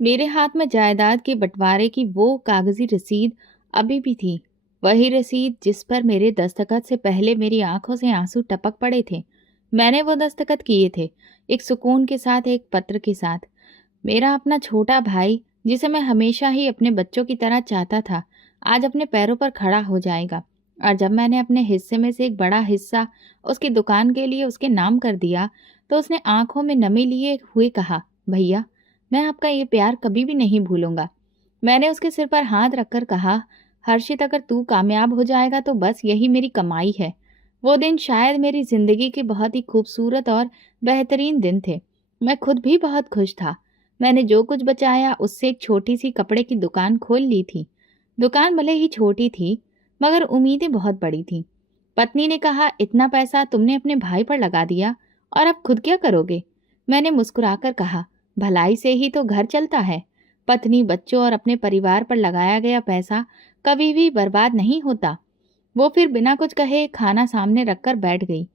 मेरे हाथ में जायदाद के बंटवारे की वो कागजी रसीद अभी भी थी। वही रसीद जिस पर मेरे दस्तखत से पहले मेरी आंखों से आंसू टपक पड़े थे। मैंने वो दस्तखत किए थे, एक सुकून के साथ, एक पत्र के साथ। मेरा अपना छोटा भाई, जिसे मैं हमेशा ही अपने बच्चों की तरह चाहता था, आज अपने पैरों पर खड़ा हो जाएगा। और जब मैंने अपने हिस्से में से एक बड़ा हिस्सा उसकी दुकान के लिए उसके नाम कर दिया, तो उसने आंखों में नमी लिए हुए कहा, भैया, मैं आपका ये प्यार कभी भी नहीं भूलूंगा। मैंने उसके सिर पर हाथ रखकर कहा, हर्षित, अगर तू कामयाब हो जाएगा तो बस यही मेरी कमाई है। वो दिन शायद मेरी जिंदगी के बहुत ही खूबसूरत और बेहतरीन दिन थे। मैं खुद भी बहुत खुश था। मैंने जो कुछ बचाया उससे एक छोटी सी कपड़े की दुकान खोल ली थी। दुकान भले ही छोटी थी, मगर उम्मीदें बहुत बड़ी थीं। पत्नी ने कहा, इतना पैसा तुमने अपने भाई पर लगा दिया और अब खुद क्या करोगे? मैंने मुस्कुराकर कहा, भलाई से ही तो घर चलता है। पत्नी, बच्चों और अपने परिवार पर लगाया गया पैसा कभी भी बर्बाद नहीं होता। वो फिर बिना कुछ कहे खाना सामने रखकर बैठ गई।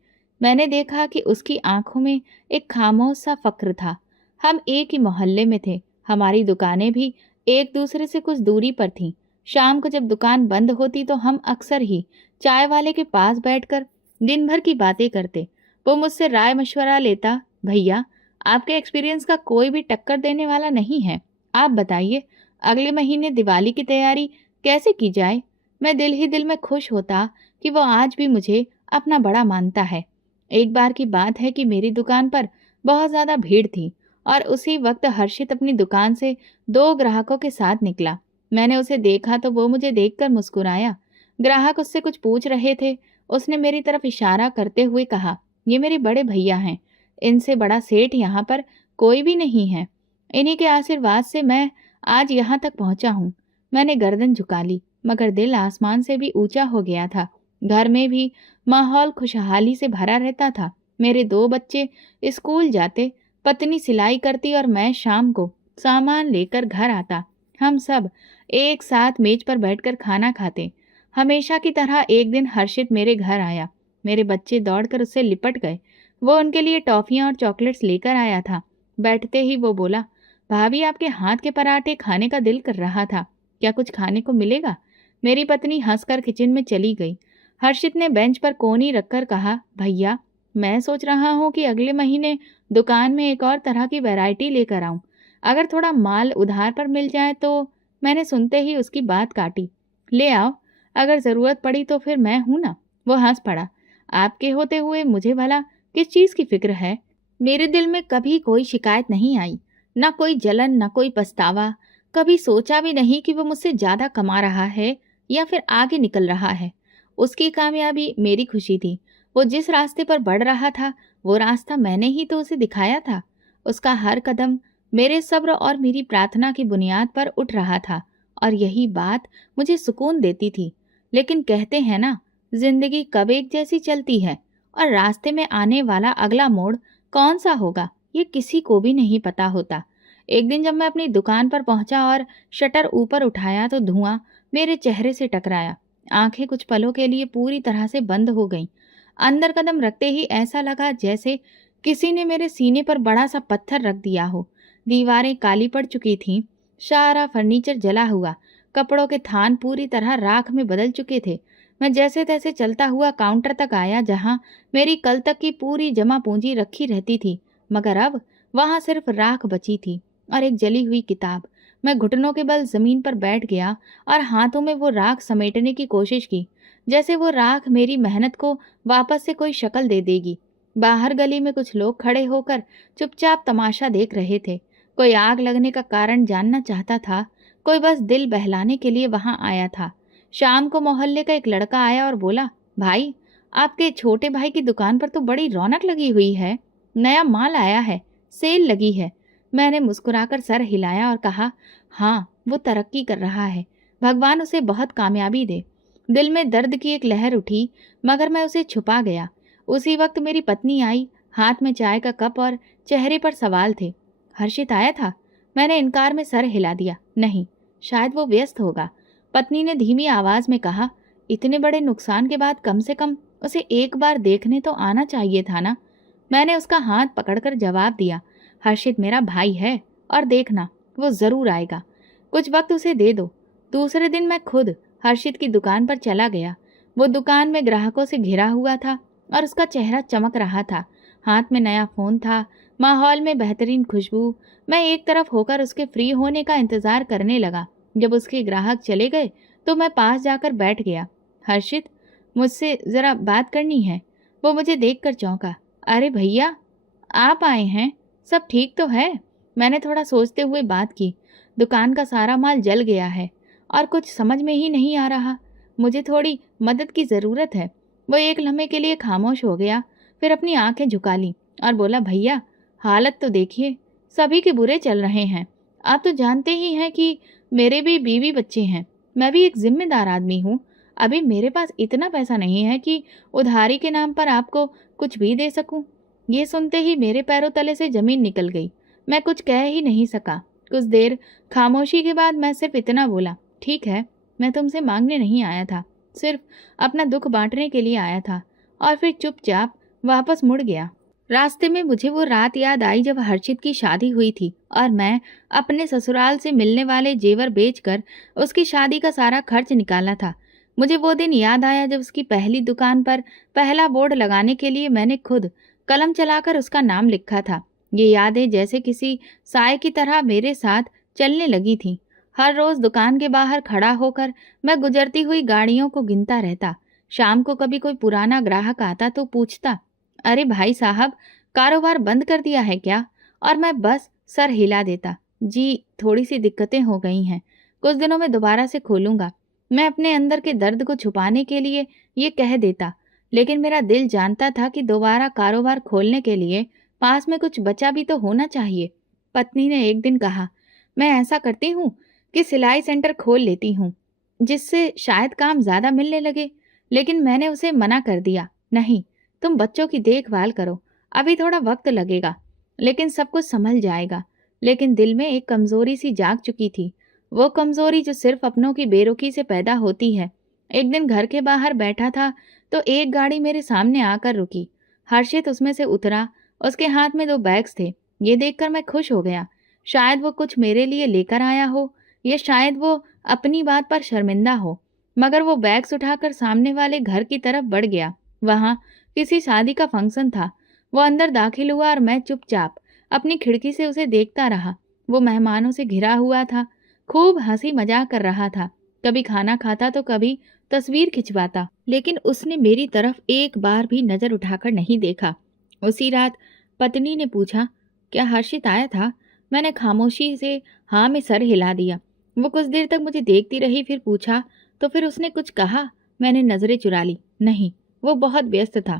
मैंने देखा कि उसकी आंखों में एक खामोश सा फक्र था। हम एक ही मोहल्ले में थे, हमारी दुकानें भी एक दूसरे से कुछ दूरी पर थीं। शाम को जब दुकान बंद होती तो हम अक्सर ही चाय वाले के पास बैठकर दिन भर की बातें करते। वो मुझसे राय मशवरा लेता, भैया, आपके एक्सपीरियंस का कोई भी टक्कर देने वाला नहीं है। आप बताइए, अगले महीने दिवाली की तैयारी कैसे की जाए? मैं दिल ही दिल में खुश होता कि वो आज भी मुझे अपना बड़ा मानता है। एक बार की बात है कि मेरी दुकान पर बहुत ज़्यादा भीड़ थी और उसी वक्त हर्षित अपनी दुकान से दो ग्राहकों के साथ निकला। मैंने उसे देखा तो वो मुझे देखकर मुस्कुराया। ग्राहक उससे कुछ पूछ रहे थे। उसने मेरी तरफ इशारा करते हुए कहा, ये मेरे बड़े भैया हैं। इनसे बड़ा सेठ यहाँ पर कोई भी नहीं है। इन्हीं के आशीर्वाद से मैं आज यहाँ तक पहुँचा हूँ। मैंने गर्दन झुका ली, मगर दिल आसमान से भी ऊंचा हो गया था। घर में भी माहौल खुशहाली से भरा रहता था। मेरे दो बच्चे स्कूल जाते, पत्नी सिलाई करती और मैं शाम को सामान लेकर घर आता। हम सब एक साथ मेज पर बैठकर खाना खाते। हमेशा की तरह एक दिन हर्षित मेरे घर आया। मेरे बच्चे दौड़कर उससे लिपट गए। वो उनके लिए टॉफियां और चॉकलेट्स लेकर आया था। बैठते ही वो बोला, भाभी, आपके हाथ के पराठे खाने का दिल कर रहा था। क्या कुछ खाने को मिलेगा? मेरी पत्नी हंसकर किचन में चली गई। हर्षित ने बेंच पर कोनी रखकर कहा, भैया, मैं सोच रहा हूँ कि अगले महीने दुकान में एक और तरह की वैरायटी लेकर आऊं। अगर थोड़ा माल उधार पर मिल जाए तो। मैंने सुनते ही उसकी बात काटी, ले आओ, अगर जरूरत पड़ी तो फिर मैं हूं ना। वो हंस पड़ा, आपके होते हुए मुझे भला किस चीज की फिक्र है? मेरे दिल में कभी कोई शिकायत नहीं आई, ना कोई जलन, ना कोई पछतावा। कभी सोचा भी नहीं कि वो मुझसे ज्यादा कमा रहा है या फिर आगे निकल रहा है। उसकी कामयाबी मेरी खुशी थी। वो जिस रास्ते पर बढ़ रहा था, वो रास्ता मैंने ही तो उसे दिखाया था। उसका हर कदम मेरे सब्र और मेरी प्रार्थना की बुनियाद पर उठ रहा था, और यही बात मुझे सुकून देती थी। लेकिन कहते हैं ना, जिंदगी कब एक जैसी चलती है, और रास्ते में आने वाला अगला मोड़ कौन सा होगा ये किसी को भी नहीं पता होता। एक दिन जब मैं अपनी दुकान पर पहुंचा और शटर ऊपर उठाया तो धुआं मेरे चेहरे से टकराया। आंखें कुछ पलों के लिए पूरी तरह से बंद हो गईं। अंदर कदम रखते ही ऐसा लगा जैसे किसी ने मेरे सीने पर बड़ा सा पत्थर रख दिया हो। दीवारें काली पड़ चुकी थीं, सारा फर्नीचर जला हुआ, कपड़ों के थान पूरी तरह राख में बदल चुके थे। मैं जैसे तैसे चलता हुआ काउंटर तक आया जहां मेरी कल तक की पूरी जमा पूंजी रखी रहती थी, मगर अब वहां सिर्फ राख बची थी और एक जली हुई किताब। मैं घुटनों के बल जमीन पर बैठ गया और हाथों में वो राख समेटने की कोशिश की, जैसे वो राख मेरी मेहनत को वापस से कोई शक्ल दे देगी। बाहर गली में कुछ लोग खड़े होकर चुपचाप तमाशा देख रहे थे। कोई आग लगने का कारण जानना चाहता था, कोई बस दिल बहलाने के लिए वहां आया था। शाम को मोहल्ले का एक लड़का आया और बोला, भाई, आपके छोटे भाई की दुकान पर तो बड़ी रौनक लगी हुई है। नया माल आया है, सेल लगी है। मैंने मुस्कुराकर सर हिलाया और कहा, हाँ, वो तरक्की कर रहा है, भगवान उसे बहुत कामयाबी दे। दिल में दर्द की एक लहर उठी, मगर मैं उसे छुपा गया। उसी वक्त मेरी पत्नी आई, हाथ में चाय का कप और चेहरे पर सवाल थे। हर्षित आया था? मैंने इनकार में सर हिला दिया, नहीं, शायद वो व्यस्त होगा। पत्नी ने धीमी आवाज में कहा, इतने बड़े नुकसान के बाद कम से कम उसे एक बार देखने तो आना चाहिए था ना। मैंने उसका हाथ पकड़कर जवाब दिया, हर्षित मेरा भाई है, और देखना, वो ज़रूर आएगा। कुछ वक्त उसे दे दो। दूसरे दिन मैं खुद हर्षित की दुकान पर चला गया। वो दुकान में ग्राहकों से घिरा हुआ था और उसका चेहरा चमक रहा था। हाथ में नया फ़ोन था, माहौल में बेहतरीन खुशबू। मैं एक तरफ होकर उसके फ्री होने का इंतज़ार करने लगा। जब उसके ग्राहक चले गए तो मैं पास जाकर बैठ गया। हर्षित, मुझसे ज़रा बात करनी है। वो मुझे देखकर चौंका। अरे भैया, आप आए हैं, सब ठीक तो है? मैंने थोड़ा सोचते हुए बात की। दुकान का सारा माल जल गया है और कुछ समझ में ही नहीं आ रहा। मुझे थोड़ी मदद की ज़रूरत है। वो एक लम्हे के लिए खामोश हो गया, फिर अपनी आंखें झुका ली और बोला, भैया, हालत तो देखिए, सभी के बुरे चल रहे हैं। आप तो जानते ही हैं कि मेरे भी बीवी बच्चे हैं। मैं भी एक जिम्मेदार आदमी हूँ। अभी मेरे पास इतना पैसा नहीं है कि उधारी के नाम पर आपको कुछ भी दे सकूं। ये सुनते ही मेरे पैरों तले से जमीन निकल गई। मैं कुछ कह ही नहीं सका। कुछ देर खामोशी के बाद मैं सिर्फ इतना बोला, ठीक है, मैं तुमसे मांगने नहीं आया था, सिर्फ अपना दुख बांटने के लिए आया था। और फिर चुपचाप वापस मुड़ गया। रास्ते में मुझे वो रात याद आई जब हर्षित की शादी हुई थी और मैं अपने ससुराल से मिलने वाले जेवर बेचकर उसकी शादी का सारा खर्च निकाला था। मुझे वो दिन याद आया जब उसकी पहली दुकान पर पहला बोर्ड लगाने के लिए मैंने खुद कलम चलाकर उसका नाम लिखा था। ये यादें जैसे किसी साए की तरह मेरे साथ चलने लगी थीं। हर रोज दुकान के बाहर खड़ा होकर मैं गुजरती हुई गाड़ियों को गिनता रहता। शाम को कभी कोई पुराना ग्राहक आता तो पूछता, अरे भाई साहब, कारोबार बंद कर दिया है क्या? और मैं बस सर हिला देता, जी थोड़ी सी दिक्कतें हो गई हैं, कुछ दिनों में दोबारा से खोलूंगा। मैं अपने अंदर के दर्द को छुपाने के लिए ये कह देता, लेकिन मेरा दिल जानता था कि दोबारा कारोबार खोलने के लिए पास में कुछ बचा भी तो होना चाहिए। पत्नी ने एक दिन कहा, मैं ऐसा करती हूँ कि सिलाई सेंटर खोल लेती हूँ, जिससे शायद काम ज़्यादा मिलने लगे। लेकिन मैंने उसे मना कर दिया, नहीं, तुम बच्चों की देखभाल करो, अभी थोड़ा वक्त लगेगा, लेकिन सब कुछ संभल जाएगा। लेकिन दिल में एक कमजोरी सी जाग चुकी थी, वो कमजोरी जो सिर्फ अपनों की बेरुखी से पैदा होती है। एक दिन घर के बाहर बैठा था तो एक गाड़ी मेरे सामने आकर रुकी। हर्षित उसमें से उतरा। उसके हाथ में 2 बैग्स थे। ये देखकर मैं खुश हो गया। शायद वो कुछ मेरे लिए लेकर आया हो, या शायद वो अपनी बात पर शर्मिंदा हो। मगर वो बैग्स उठाकर सामने वाले घर की तरफ बढ़ गया। वहां किसी शादी का फंक्शन था। वो अंदर दाखिल हुआ और मैं चुपचाप अपनी खिड़की से उसे देखता रहा। वो मेहमानों से घिरा हुआ था, खूब हंसी मजाक कर रहा था। कभी खाना खाता तो कभी तस्वीर खिंचवाता, लेकिन उसने मेरी तरफ एक बार भी नजर उठाकर नहीं देखा। उसी रात पत्नी ने पूछा, क्या हर्षित आया था? मैंने खामोशी से हाँ में सर हिला दिया। वो कुछ देर तक मुझे देखती रही, फिर पूछा, तो फिर उसने कुछ कहा? मैंने नजरें चुरा ली। नहीं, वो बहुत व्यस्त था,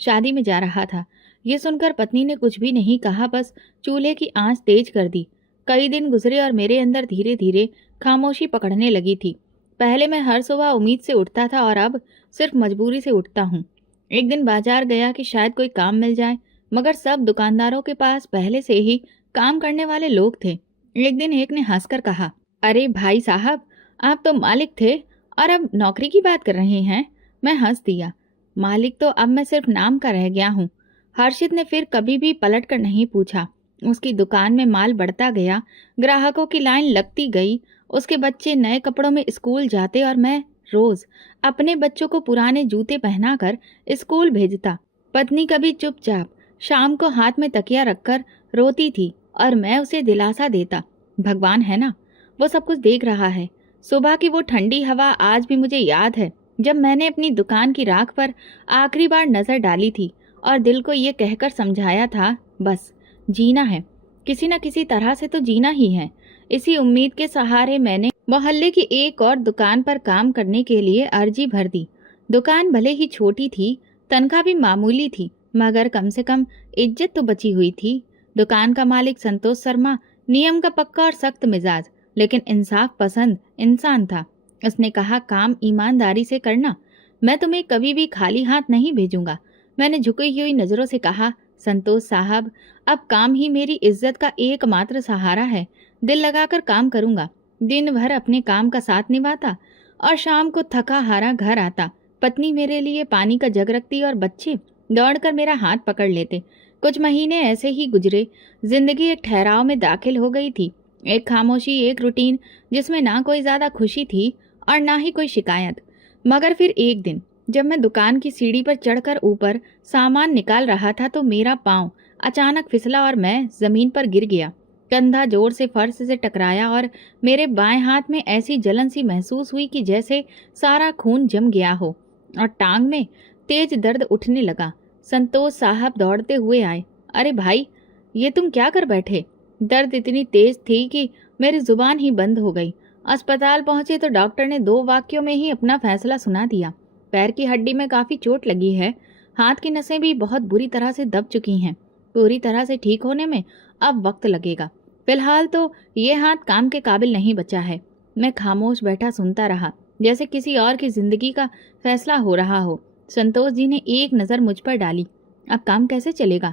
शादी में जा रहा था। ये सुनकर पत्नी ने कुछ भी नहीं कहा, बस चूल्हे की आंच तेज कर दी। कई दिन गुजरे और मेरे अंदर धीरे धीरे खामोशी पकड़ने लगी थी। पहले मैं हर सुबह उम्मीद से उठता था और अब सिर्फ मजबूरी से उठता हूँ। एक दिन बाजार गया कि शायद कोई काम मिल जाए, मगर सब दुकानदारों के पास पहले से ही काम करने वाले लोग थे। एक दिन एक ने हंसकर कहा, अरे भाई साहब, आप तो मालिक थे और अब नौकरी की बात कर रहे हैं। मैं हंस दिया। मालिक तो अब मैं सिर्फ नाम का रह गया हूँ। हर्षित ने फिर कभी भी पलट कर नहीं पूछा। उसकी दुकान में माल बढ़ता गया, ग्राहकों की लाइन लगती गई। उसके बच्चे नए कपड़ों में स्कूल जाते और मैं रोज अपने बच्चों को पुराने जूते पहनाकर स्कूल भेजता। पत्नी कभी चुपचाप शाम को हाथ में तकिया रखकर रोती थी और मैं उसे दिलासा देता, भगवान है ना, वो सब कुछ देख रहा है। सुबह की वो ठंडी हवा आज भी मुझे याद है, जब मैंने अपनी दुकान की राख पर आखिरी बार नजर डाली थी और दिल को ये कहकर समझाया था, बस जीना है, किसी न किसी तरह से तो जीना ही है। इसी उम्मीद के सहारे मैंने मोहल्ले की एक और दुकान पर काम करने के लिए अर्जी भर दी। दुकान भले ही छोटी थी, तनख्वाह भी मामूली थी, मगर कम से कम इज्जत तो बची हुई थी। दुकान का मालिक संतोष शर्मा नियम का पक्का और सख्त मिजाज, लेकिन इंसाफ पसंद इंसान था। उसने कहा, काम ईमानदारी से करना, मैं तुम्हें कभी भी खाली हाथ नहीं भेजूंगा। मैंने झुकी हुई नजरों से कहा, संतोष साहब, अब काम ही मेरी इज्जत का एकमात्र सहारा है। दिल लगाकर काम करूंगा। दिन भर अपने काम का साथ निभाता और शाम को थका हारा घर आता। पत्नी मेरे लिए पानी का जग रखती और बच्चे दौड़कर मेरा हाथ पकड़ लेते। कुछ महीने ऐसे ही गुजरे। जिंदगी एक ठहराव में दाखिल हो गई थी। एक खामोशी, एक रूटीन जिसमें ना कोई ज़्यादा खुशी थी और ना ही कोई शिकायत। मगर फिर एक दिन जब मैं दुकान की सीढ़ी पर चढ़कर ऊपर सामान निकाल रहा था तो मेरा पाँव अचानक फिसला और मैं ज़मीन पर गिर गया। कंधा जोर से फर्श से टकराया और मेरे बाएं हाथ में ऐसी जलन सी महसूस हुई कि जैसे सारा खून जम गया हो और टांग में तेज दर्द उठने लगा। संतोष साहब दौड़ते हुए आए। अरे भाई, ये तुम क्या कर बैठे? दर्द इतनी तेज थी कि मेरी जुबान ही बंद हो गई। अस्पताल पहुंचे तो डॉक्टर ने 2 वाक्यों में ही अपना फैसला सुना दिया। पैर की हड्डी में काफी चोट लगी है। हाथ की नसें भी बहुत बुरी तरह से दब चुकी हैं। पूरी तरह से ठीक होने में अब वक्त लगेगा। फिलहाल तो ये हाथ काम के काबिल नहीं बचा है। मैं खामोश बैठा सुनता रहा, जैसे किसी और की जिंदगी का फैसला हो रहा हो। संतोष जी ने एक नज़र मुझ पर डाली। अब काम कैसे चलेगा?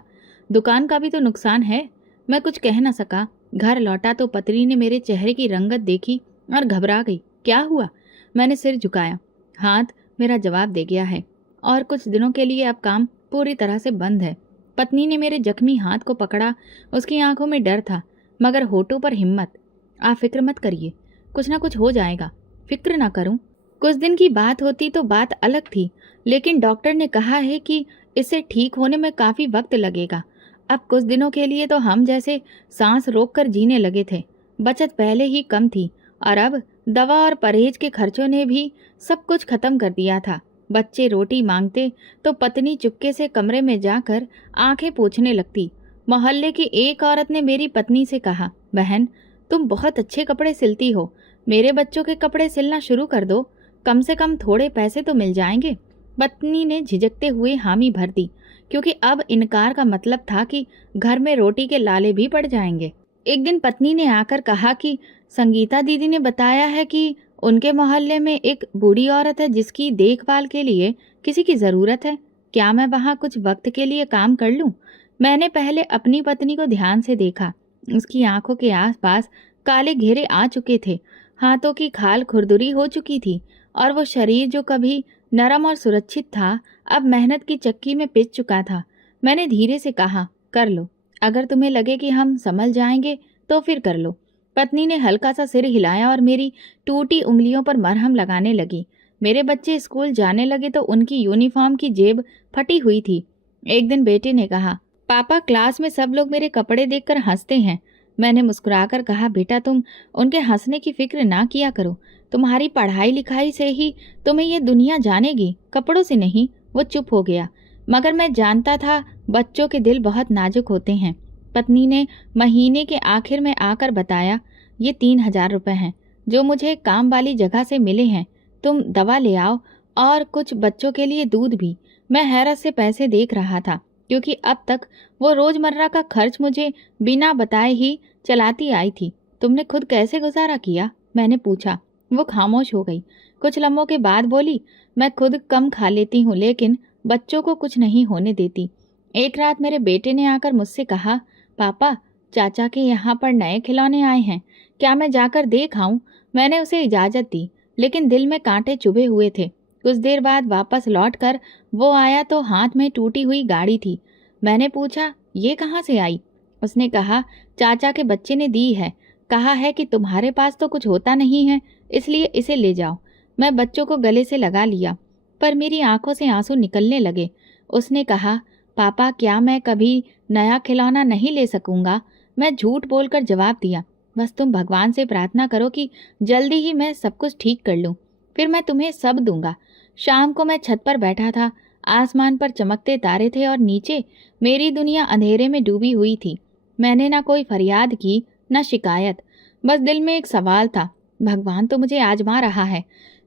दुकान का भी तो नुकसान है। मैं कुछ कह न सका। घर लौटा तो पत्नी ने मेरे चेहरे की रंगत देखी और घबरा गई। क्या हुआ? मैंने सिर झुकाया। हाथ मेरा जवाब दे गया है और कुछ दिनों के लिए अब काम पूरी तरह से बंद है। पत्नी ने मेरे जख्मी हाथ को पकड़ा। उसकी आंखों में डर था मगर होठों पर हिम्मत। आप फिक्र मत करिए, कुछ ना कुछ हो जाएगा। फिक्र ना करूं? कुछ दिन की बात होती तो बात अलग थी, लेकिन डॉक्टर ने कहा है कि इसे ठीक होने में काफी वक्त लगेगा। अब कुछ दिनों के लिए तो हम जैसे सांस रोककर जीने लगे थे। बचत पहले ही कम थी और अब दवा और परहेज के खर्चों ने भी सब कुछ खत्म कर दिया था। बच्चे रोटी मांगते तो पत्नी चुपके से कमरे में जाकर आंखें पोंछने लगती। मोहल्ले की एक औरत ने मेरी पत्नी से कहा, बहन, तुम बहुत अच्छे कपड़े सिलती हो, मेरे बच्चों के कपड़े सिलना शुरू कर दो, कम से कम थोड़े पैसे तो मिल जाएंगे। पत्नी ने झिझकते हुए हामी भर दी, क्योंकि अब इनकार का मतलब था कि घर में रोटी के लाले भी पड़ जाएंगे। एक दिन पत्नी ने आकर कहा कि संगीता दीदी ने बताया है कि उनके मोहल्ले में एक बूढ़ी औरत है जिसकी देखभाल के लिए किसी की ज़रूरत है। क्या मैं वहाँ कुछ वक्त के लिए काम कर लूँ? मैंने पहले अपनी पत्नी को ध्यान से देखा। उसकी आंखों के आसपास काले घेरे आ चुके थे, हाथों की खाल खुरदुरी हो चुकी थी और वो शरीर जो कभी नरम और सुरक्षित था अब मेहनत की चक्की में पिस चुका था। मैंने धीरे से कहा, कर लो, अगर तुम्हें लगे कि हम संभल जाएंगे तो फिर कर लो। पत्नी ने हल्का सा सिर हिलाया और मेरी टूटी उंगलियों पर मरहम लगाने लगी। मेरे बच्चे स्कूल जाने लगे तो उनकी यूनिफॉर्म की जेब फटी हुई थी। एक दिन बेटे ने कहा, पापा, क्लास में सब लोग मेरे कपड़े देखकर हंसते हैं। मैंने मुस्कुराकर कहा, बेटा, तुम उनके हंसने की फिक्र ना किया करो। तुम्हारी पढ़ाई लिखाई से ही तुम्हें ये दुनिया जानेगी, कपड़ों से नहीं। वो चुप हो गया, मगर मैं जानता था बच्चों के दिल बहुत नाजुक होते हैं। पत्नी ने महीने के आखिर में आकर बताया, ये 3,000 रुपये हैं जो मुझे काम वाली जगह से मिले हैं। तुम दवा ले आओ और कुछ बच्चों के लिए दूध भी। मैं हैरत से पैसे देख रहा था, क्योंकि अब तक वो रोजमर्रा का खर्च मुझे बिना बताए ही चलाती आई थी। तुमने खुद कैसे गुजारा किया? मैंने पूछा। वो खामोश हो गई। कुछ लम्हों के बाद बोली, मैं खुद कम खा लेती हूँ लेकिन बच्चों को कुछ नहीं होने देती। एक रात मेरे बेटे ने आकर मुझसे कहा, पापा, चाचा के यहाँ पर नए खिलौने आए हैं, क्या मैं जाकर देख आऊं? मैंने उसे इजाज़त दी, लेकिन दिल में कांटे चुभे हुए थे। कुछ देर बाद वापस लौटकर वो आया तो हाथ में टूटी हुई गाड़ी थी। मैंने पूछा, ये कहाँ से आई? उसने कहा, चाचा के बच्चे ने दी है, कहा है कि तुम्हारे पास तो कुछ होता नहीं है, इसलिए इसे ले जाओ। मैं बच्चों को गले से लगा लिया, पर मेरी आंखों से आंसू निकलने लगे। उसने कहा, पापा, क्या मैं कभी नया खिलौना नहीं ले सकूंगा? मैं झूठ बोलकर जवाब दिया, बस तुम भगवान से प्रार्थना करो कि जल्दी ही मैं सब कुछ ठीक कर लूं, फिर मैं तुम्हें सब दूंगा। शाम को मैं छत पर बैठा था। आसमान पर चमकते तारे थे और नीचे मेरी दुनिया अंधेरे में डूबी हुई थी। मैंने ना कोई फरियाद की, न शिकायत, बस दिल में एक सवाल था, भगवान तो मुझे आजमा रहा है,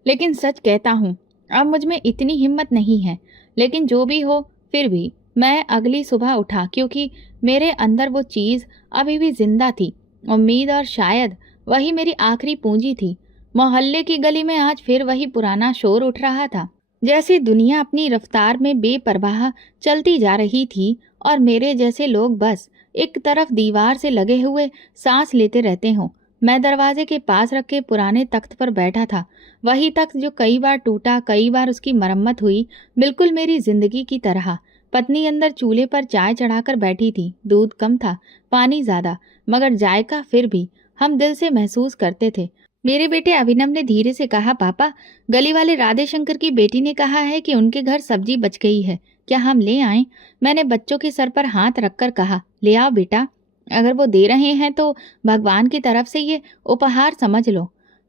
लेकिन सच कहता हूँ अब मुझ में इतनी हिम्मत नहीं है। लेकिन जो भी हो, फिर भी मैं अगली सुबह उठा, क्योंकि मेरे अंदर वो चीज़ अभी भी जिंदा थी, उम्मीद, और शायद वही मेरी आखिरी पूंजी थी। मोहल्ले की गली में आज फिर वही पुराना शोर उठ रहा था, जैसे दुनिया अपनी रफ्तार में बेपरवाह चलती जा रही थी और मेरे जैसे लोग बस एक तरफ दीवार से लगे हुए सांस लेते रहते हों। मैं दरवाजे के पास रखे पुराने तख्त पर बैठा था, वही तख्त जो कई बार टूटा, कई बार उसकी मरम्मत हुई, बिल्कुल मेरी जिंदगी की तरह। पत्नी अंदर चूल्हे पर चाय चढ़ाकर बैठी थी। दूध कम था, पानी ज्यादा, मगर जायका फिर भी हम दिल से महसूस करते थे। मेरे बेटे अभिनव ने धीरे से कहा, पापा, गली वाले राधे शंकर की बेटी ने कहा है कि उनके घर सब्जी बच गई है, क्या हम ले आएं? मैंने बच्चों के सर पर हाथ रखकर कहा, ले आओ बेटा, अगर वो दे रहे हैं तो भगवान की तरफ से ये उपहार समझ लो।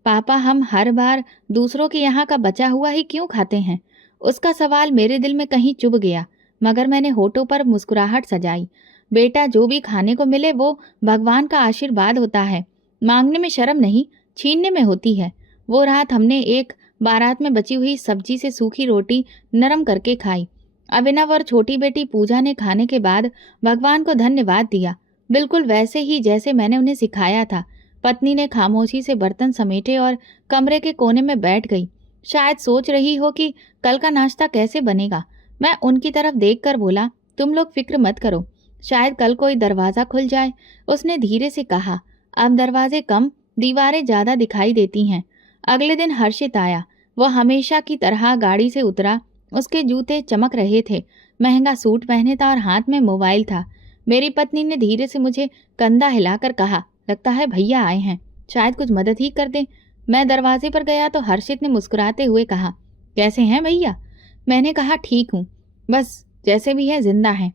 पापा, हम हर बार दूसरों के यहाँ का बचा हुआ ही क्यों खाते हैं? उसका सवाल मेरे दिल में कहीं चुभ गया, मगर मैंने होठों पर मुस्कुराहट सजाई। बेटा, जो भी खाने को मिले वो भगवान का आशीर्वाद होता है, मांगने में शर्म नहीं, छीनने में होती है। वो रात हमने एक बारात में बची हुई सब्जी से सूखी रोटी नरम करके खाई। अभिनव और छोटी बेटी पूजा ने खाने के बाद भगवान को धन्यवाद दिया, बिल्कुल वैसे ही जैसे मैंने उन्हें सिखाया था। पत्नी ने खामोशी से बर्तन समेटे और कमरे के कोने में बैठ गई। शायद सोच रही हो कि कल का नाश्ता कैसे बनेगा। मैं उनकी तरफ देखकर बोला, तुम लोग फिक्र मत करो, शायद कल कोई दरवाजा खुल जाए। उसने धीरे से कहा, अब दरवाजे कम, दीवारें ज्यादा दिखाई देती हैं। अगले दिन हर्षित आया। वह हमेशा की तरह गाड़ी से उतरा। उसके जूते चमक रहे थे, महंगा सूट पहने था और हाथ में मोबाइल था। मेरी पत्नी ने धीरे से मुझे कंधा हिलाकर कहा, लगता है भैया आए हैं, शायद कुछ मदद ही कर दें। मैं दरवाजे पर गया तो हर्षित ने मुस्कुराते हुए कहा, कैसे हैं भैया? मैंने कहा, ठीक हूँ, बस जैसे भी है जिंदा हैं।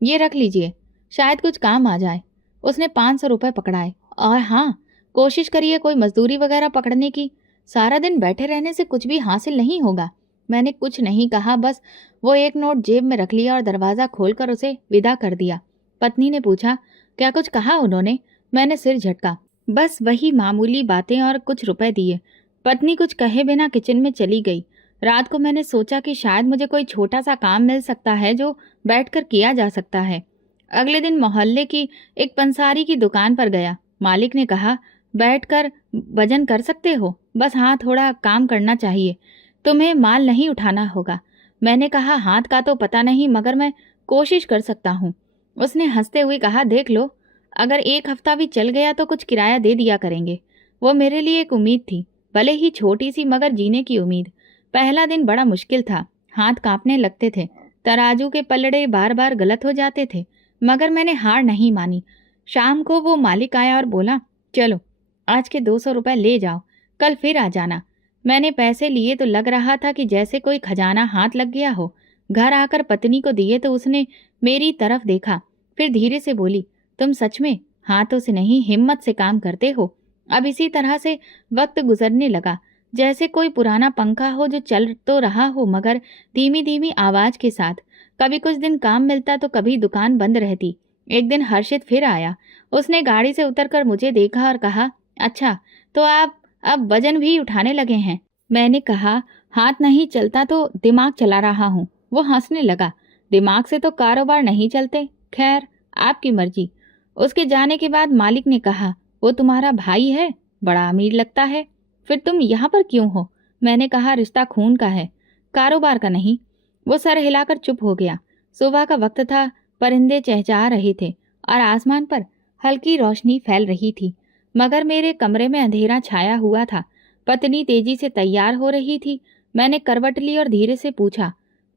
ये रख लीजिए, शायद कुछ काम आ जाए। उसने 500 रुपये पकड़ाए। और हाँ, कोशिश करिए कोई मजदूरी वगैरह पकड़ने की, सारा दिन बैठे रहने से कुछ भी हासिल नहीं होगा। मैंने कुछ नहीं कहा, बस वो एक नोट जेब में रख लिया और दरवाज़ा खोलकर उसे विदा कर दिया। पत्नी ने पूछा, क्या कुछ कहा उन्होंने? मैंने सिर झटका, बस वही मामूली बातें और कुछ रुपए दिए। पत्नी कुछ कहे बिना किचन में चली गई। रात को मैंने सोचा कि शायद मुझे कोई छोटा सा काम मिल सकता है जो बैठकर किया जा सकता है। अगले दिन मोहल्ले की एक पंसारी की दुकान पर गया। मालिक ने कहा, बैठकर वजन कर सकते हो, बस हाँ थोड़ा काम करना चाहिए, तुम्हें माल नहीं उठाना होगा। मैंने कहा, हाथ का तो पता नहीं मगर मैं कोशिश कर सकता हूँ। उसने हंसते हुए कहा, देख लो, अगर एक हफ्ता भी चल गया तो कुछ किराया दे दिया करेंगे। वो मेरे लिए एक उम्मीद थी, भले ही छोटी सी मगर जीने की उम्मीद। पहला दिन बड़ा मुश्किल था, हाथ कांपने लगते थे, तराजू के पलड़े बार बार गलत हो जाते थे, मगर मैंने हार नहीं मानी। शाम को वो मालिक आया और बोला, चलो आज के 200 रुपये ले जाओ, कल फिर आ जाना। मैंने पैसे लिए तो लग रहा था कि जैसे कोई खजाना हाथ लग गया हो। घर आकर पत्नी को दिए तो उसने मेरी तरफ देखा, फिर धीरे से बोली, तुम सच में हाथों से नहीं हिम्मत से काम करते हो। अब इसी तरह से वक्त गुजरने लगा, जैसे कोई पुराना पंखा हो जो चल तो रहा हो मगर धीमी धीमी आवाज के साथ। कभी कुछ दिन काम मिलता तो कभी दुकान बंद रहती। एक दिन हर्षित फिर आया। उसने गाड़ी से उतरकर मुझे देखा और कहा, अच्छा तो आप अब वजन भी उठाने लगे हैं? मैंने कहा, हाथ नहीं चलता तो दिमाग चला रहा हूँ। वो हंसने लगा, दिमाग से तो कारोबार नहीं चलते, खैर आपकी मर्जी। उसके जाने के बाद मालिक ने कहा, वो तुम्हारा भाई है, बड़ा अमीर लगता है, फिर तुम यहाँ पर क्यों हो? मैंने कहा, रिश्ता खून का है, कारोबार का नहीं। वो सर हिलाकर चुप हो गया। सुबह का वक्त था, परिंदे चहचहा रहे थे और आसमान पर हल्की रोशनी फैल रही थी, मगर मेरे कमरे में अंधेरा छाया हुआ था। पत्नी तेजी से तैयार हो रही थी। मैंने करवट ली और धीरे से पूछा,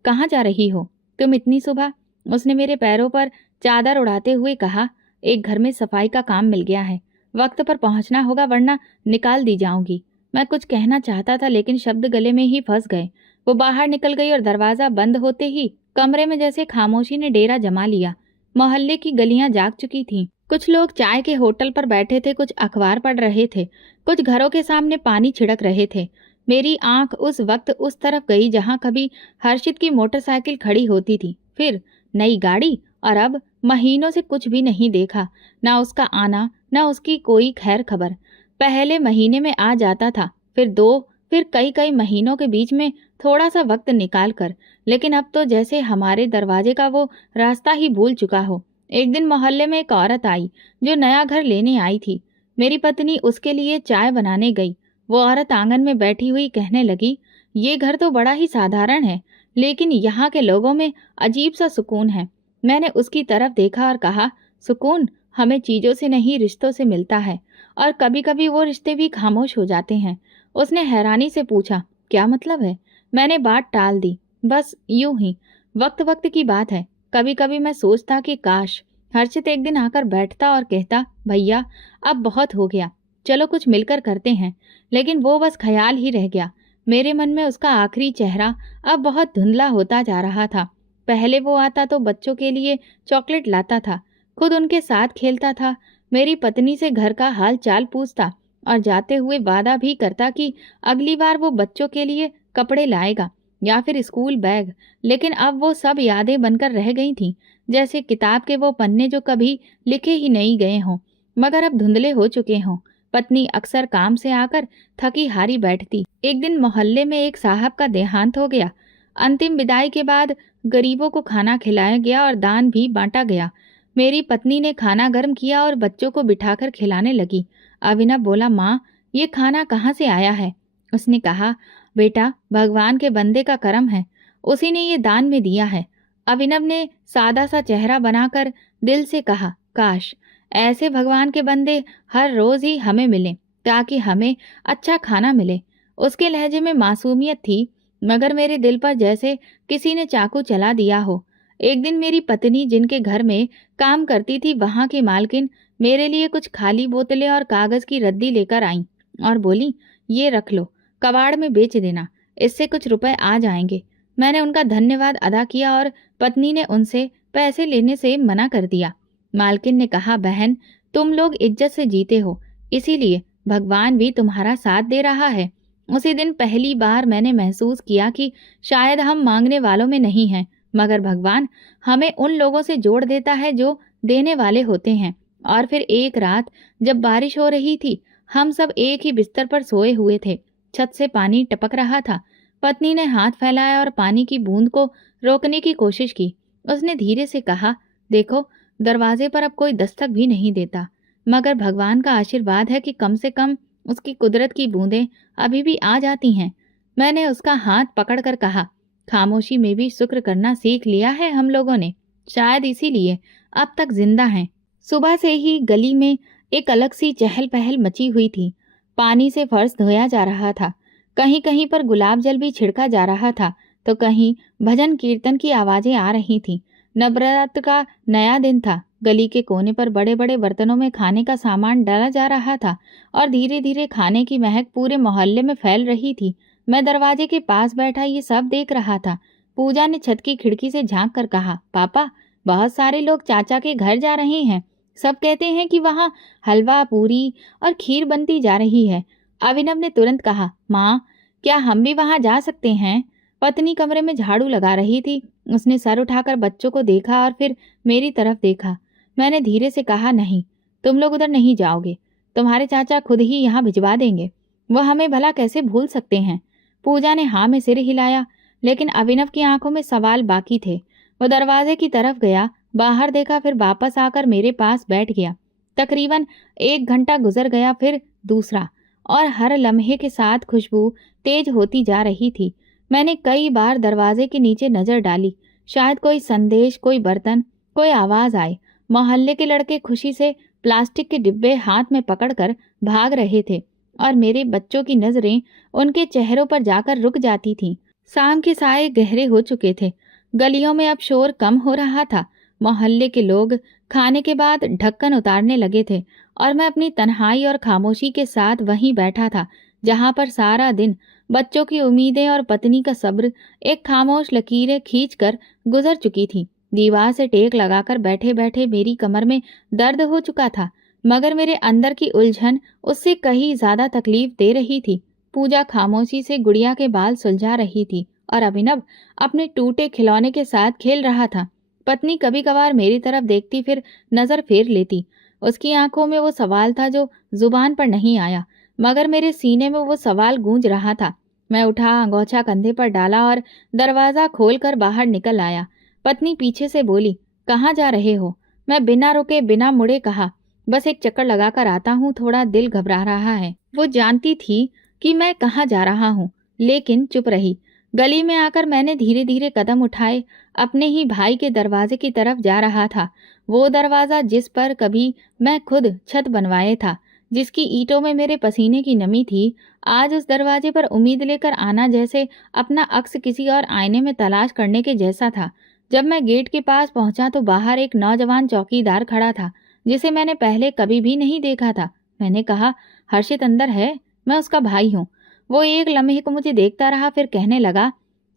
कहाँ जा रही हो तुम इतनी सुबह? उसने मेरे पैरों पर चादर उड़ाते हुए कहा, एक घर में सफाई का काम मिल गया है, वक्त पर पहुंचना होगा वरना निकाल दी जाऊंगी। मैं कुछ कहना चाहता था लेकिन शब्द गले में ही फंस गए। वो बाहर निकल गई और दरवाजा बंद होते ही कमरे में जैसे खामोशी ने डेरा जमा लिया। मोहल्ले की गलियां जाग चुकी थीं। कुछ लोग चाय के होटल पर बैठे थे, कुछ अखबार पढ़ रहे थे, कुछ घरों के सामने पानी छिड़क रहे थे। मेरी आंख उस वक्त उस तरफ गई जहां कभी हर्षित की मोटरसाइकिल खड़ी होती थी, फिर नई गाड़ी, और अब महीनों से कुछ भी नहीं देखा, ना उसका आना ना उसकी कोई खैर खबर। पहले महीने में आ जाता था, फिर 2, फिर कई कई महीनों के बीच में थोड़ा सा वक्त निकाल कर, लेकिन अब तो जैसे हमारे दरवाजे का वो रास्ता ही भूल चुका हो। एक दिन मोहल्ले में एक औरत आई जो नया घर लेने आई थी। मेरी पत्नी उसके लिए चाय बनाने गई। वो औरत आंगन में बैठी हुई कहने लगी, ये घर तो बड़ा ही साधारण है, लेकिन यहाँ के लोगों में अजीब सा सुकून है। मैंने उसकी तरफ देखा और कहा, सुकून हमें चीज़ों से नहीं रिश्तों से मिलता है, और कभी कभी वो रिश्ते भी खामोश हो जाते हैं। उसने हैरानी से पूछा, क्या मतलब है? मैंने बात टाल दी, बस यूं ही, वक्त वक्त की बात है। कभी कभी मैं सोचता कि काश हर्षित एक दिन आकर बैठता और कहता, भैया अब बहुत हो गया, चलो कुछ मिलकर करते हैं। लेकिन वो बस ख्याल ही रह गया। मेरे मन में उसका आखिरी चेहरा अब बहुत धुंधला होता जा रहा था। पहले वो आता तो बच्चों के लिए चॉकलेट लाता था, खुद उनके साथ खेलता था, मेरी पत्नी से घर का हाल चाल पूछता और जाते हुए वादा भी करता कि अगली बार वो बच्चों के लिए कपड़े लाएगा या फिर स्कूल बैग। लेकिन अब वो सब यादें बनकर रह गई थीं, जैसे किताब के वो पन्ने जो कभी लिखे ही नहीं गए हों, मगर अब धुंधले हो चुके हों। पत्नी अक्सर काम से आकर थकी हारी बैठती। एक दिन मोहल्ले में एक साहब का देहांत हो गया। अंतिम विदाई के बाद गरीबों को खाना खिलाया गया और दान भी बांटा गया। मेरी पत्नी ने खाना गर्म किया और बच्चों को बिठाकर खिलाने लगी। अभिनव बोला, माँ, ये खाना कहाँ से आया है? उसने कहा, बेटा, भगवान के बंदे का करम है, उसी ने ये दान में दिया है। अभिनव ने सादा सा चेहरा बनाकर दिल से कहा, काश ऐसे भगवान के बंदे हर रोज ही हमें मिलें, ताकि हमें अच्छा खाना मिले। उसके लहजे में मासूमियत थी, मगर मेरे दिल पर जैसे किसी ने चाकू चला दिया हो। एक दिन मेरी पत्नी जिनके घर में काम करती थी, वहां की मालकिन मेरे लिए कुछ खाली बोतलें और कागज की रद्दी लेकर आईं और बोली, ये रख लो, कबाड़ में बेच देना, इससे कुछ रुपए आ जाएंगे। मैंने उनका धन्यवाद अदा किया और पत्नी ने उनसे पैसे लेने से मना कर दिया। मालकिन ने कहा, बहन, तुम लोग इज्जत से जीते हो, इसीलिए भगवान भी तुम्हारा साथ दे रहा है। उसी दिन पहली बार मैंने महसूस किया कि शायद हम मांगने वालों में नहीं हैं, मगर भगवान हमें उन लोगों से जोड़ देता है जो देने वाले होते हैं। और फिर एक रात जब बारिश हो रही थी, हम सब एक ही बिस्तर पर सोए हुए थे। छत से पानी टपक रहा था। पत्नी ने हाथ फैलाया और पानी की बूंद को रोकने की कोशिश की। उसने धीरे से कहा, देखो, दरवाजे पर अब कोई दस्तक भी नहीं देता, मगर भगवान का आशीर्वाद है कि कम से कम उसकी कुदरत की बूंदें अभी भी आ जाती हैं। मैंने उसका हाथ पकड़कर कहा, खामोशी में भी शुक्र करना सीख लिया है हम लोगों ने, शायद इसीलिए अब तक जिंदा हैं। सुबह से ही गली में एक अलग सी चहल पहल मची हुई थी। पानी से फर्श धोया जा रहा था, कहीं कहीं पर गुलाब जल भी छिड़का जा रहा था, तो कहीं भजन कीर्तन की आवाजें आ रही थीं। नवरात्र का नया दिन था। गली के कोने पर बड़े बड़े बर्तनों में खाने का सामान डाला जा रहा था और धीरे धीरे खाने की महक पूरे मोहल्ले में फैल रही थी। मैं दरवाजे के पास बैठा ये सब देख रहा था। पूजा ने छत की खिड़की से झांक कर कहा, पापा, बहुत सारे लोग चाचा के घर जा रहे हैं। सब कहते हैं कि वहाँ हलवा, पूरी और खीर बनती जा रही है। अभिनव ने तुरंत कहा, माँ, क्या हम भी वहाँ जा सकते हैं? पत्नी कमरे में झाड़ू लगा रही थी। उसने सर उठाकर बच्चों को देखा और फिर मेरी तरफ देखा। मैंने धीरे से कहा, नहीं, तुम लोग उधर नहीं जाओगे, तुम्हारे चाचा खुद ही यहाँ भिजवा देंगे, वह हमें भला कैसे भूल सकते हैं। पूजा ने हाँ में सिर हिलाया, लेकिन अभिनव की आंखों में सवाल बाकी थे। वो दरवाजे की तरफ गया, बाहर देखा, फिर वापस आकर मेरे पास बैठ गया। तकरीबन 1 घंटा गुजर गया, फिर दूसरा, और हर लम्हे के साथ खुशबू तेज होती जा रही थी। मैंने कई बार दरवाजे के नीचे नजर डाली, शायद कोई संदेश, कोई बर्तन, कोई आवाज आए। मोहल्ले के लड़के खुशी से प्लास्टिक के डिब्बे हाथ में पकड़कर भाग रहे थे और मेरे बच्चों की नजरें उनके चेहरों पर जाकर रुक जाती थीं। शाम के साये गहरे हो चुके थे। गलियों में अब शोर कम हो रहा था। मोहल्ले के लोग खाने के बाद ढक्कन उतारने लगे थे और मैं अपनी तन्हाई और खामोशी के साथ वहीं बैठा था, जहां पर सारा दिन बच्चों की उम्मीदें और पत्नी का सब्र एक खामोश लकीरें खींचकर गुजर चुकी थी। दीवार से टेक लगाकर बैठे बैठे मेरी कमर में दर्द हो चुका था, मगर मेरे अंदर की उलझन उससे कहीं ज्यादा तकलीफ दे रही थी। पूजा खामोशी से गुड़िया के बाल सुलझा रही थी और अभिनव अपने टूटे खिलौने के साथ खेल रहा था। पत्नी कभी कभार मेरी तरफ देखती, फिर नजर फेर लेती। उसकी आंखों में वो सवाल था जो जुबान पर नहीं आया, मगर मेरे सीने में वो सवाल गूंज रहा था। मैं उठा, अंगोछा कंधे पर डाला और दरवाजा खोलकर बाहर निकल आया। पत्नी पीछे से बोली, कहाँ जा रहे हो? मैं बिना रुके बिना मुड़े कहा, बस एक चक्कर लगाकर आता हूँ, थोड़ा दिल घबरा रहा है। वो जानती थी कि मैं कहाँ जा रहा हूँ, लेकिन चुप रही। गली में आकर मैंने धीरे धीरे कदम उठाए। अपने ही भाई के दरवाजे की तरफ जा रहा था, वो दरवाजा जिस पर कभी मैं खुद छत बनवाए था, जिसकी ईंटों में मेरे पसीने की नमी थी। आज उस दरवाजे पर उम्मीद लेकर आना जैसे अपना अक्स किसी और आईने में तलाश करने के जैसा था। जब मैं गेट के पास पहुंचा तो बाहर एक नौजवान चौकीदार खड़ा था, जिसे मैंने पहले कभी भी नहीं देखा था। मैंने कहा, हर्षित अंदर है, मैं उसका भाई हूँ। वो एक लम्हे को मुझे देखता रहा, फिर कहने लगा,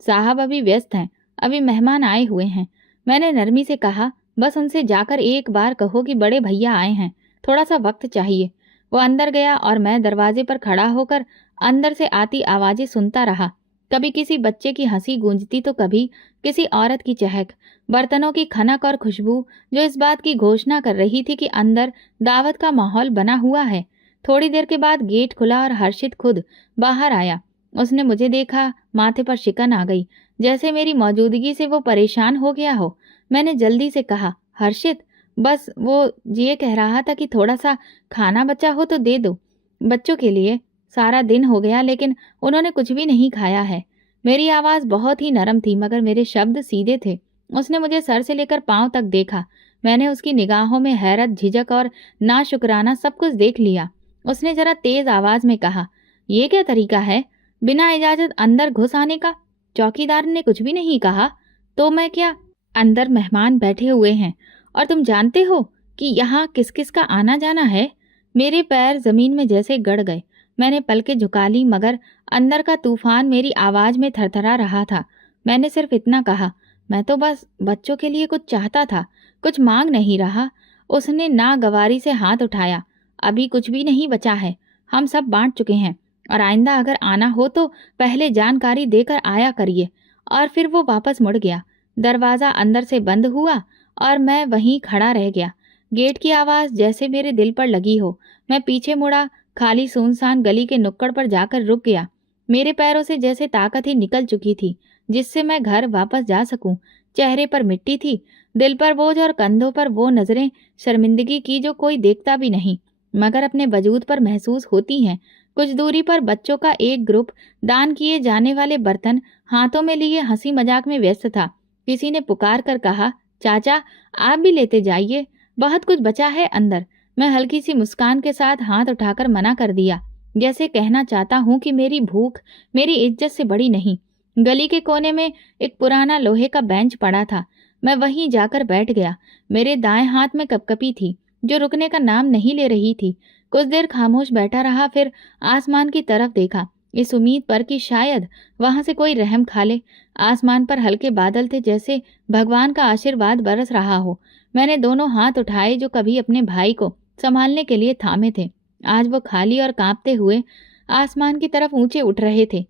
साहब अभी व्यस्त हैं, अभी मेहमान आए हुए हैं। मैंने नरमी से कहा, बस उनसे जाकर एक बार कहो कि बड़े भैया आए हैं, थोड़ा सा वक्त चाहिए। वो अंदर गया और मैं दरवाजे पर खड़ा होकर अंदर से आती आवाजें सुनता रहा। कभी किसी बच्चे की हंसी गूंजती तो कभी किसी औरत की चहक, बर्तनों की खनक और खुशबू जो इस बात की घोषणा कर रही थी कि अंदर दावत का माहौल बना हुआ है। थोड़ी देर के बाद गेट खुला और हर्षित खुद बाहर आया। उसने मुझे देखा, माथे पर शिकन आ गई, जैसे मेरी मौजूदगी से वो परेशान हो गया हो। मैंने जल्दी से कहा, हर्षित, बस वो ये कह रहा था कि थोड़ा सा खाना बचा हो तो दे दो बच्चों के लिए। सारा दिन हो गया लेकिन उन्होंने कुछ भी नहीं खाया है। मेरी आवाज़ बहुत ही नरम थी मगर मेरे शब्द सीधे थे। उसने मुझे सर से लेकर पाँव तक देखा। मैंने उसकी निगाहों में हैरत, झिझक और नाशुक्राना सब कुछ देख लिया। उसने जरा तेज आवाज में कहा, ये क्या तरीका है बिना इजाजत अंदर घुस आने का? चौकीदार ने कुछ भी नहीं कहा तो मैं क्या? अंदर मेहमान बैठे हुए हैं और तुम जानते हो कि यहाँ किस किस का आना जाना है? मेरे पैर जमीन में जैसे गड़ गए। मैंने पलकें झुका ली मगर अंदर का तूफान मेरी आवाज में थरथरा रहा था। मैंने सिर्फ इतना कहा, मैं तो बस बच्चों के लिए कुछ चाहता था, कुछ मांग नहीं रहा। उसने नागवारी से हाथ उठाया, अभी कुछ भी नहीं बचा है, हम सब बांट चुके हैं और आइंदा अगर आना हो तो पहले जानकारी देकर आया करिए। और फिर वो वापस मुड़ गया। दरवाज़ा अंदर से बंद हुआ और मैं वहीं खड़ा रह गया। गेट की आवाज़ जैसे मेरे दिल पर लगी हो। मैं पीछे मुड़ा, खाली सुनसान गली के नुक्कड़ पर जाकर रुक गया। मेरे पैरों से जैसे ताकत ही निकल चुकी थी जिससे मैं घर वापस जा सकूं। चेहरे पर मिट्टी थी, दिल पर बोझ और कंधों पर वो नजरें शर्मिंदगी की जो कोई देखता भी नहीं मगर अपने वजूद पर महसूस होती हैं। कुछ दूरी पर बच्चों का एक ग्रुप दान किए जाने वाले बर्तन हाथों में लिए हंसी मजाक में व्यस्त था। किसी ने पुकार कर कहा, चाचा आप भी लेते जाइए, बहुत कुछ बचा है अंदर। मैं हल्की सी मुस्कान के साथ हाथ उठाकर मना कर दिया, जैसे कहना चाहता हूं कि मेरी भूख मेरी इज्जत से बड़ी नहीं। गली के कोने में एक पुराना लोहे का बेंच पड़ा था। मैं वहीं जाकर बैठ गया। मेरे दाएं हाथ में कपकपी थी जो रुकने का नाम नहीं ले रही थी। कुछ देर खामोश बैठा रहा, फिर आसमान की तरफ देखा, इस उम्मीद पर कि शायद वहां से कोई रहम खा ले। आसमान पर हल्के बादल थे, जैसे भगवान का आशीर्वाद बरस रहा हो। मैंने दोनों हाथ उठाए जो कभी अपने भाई को संभालने के लिए थामे थे। आज वो खाली और कांपते हुए आसमान की तरफ ऊंचे उठ रहे थे।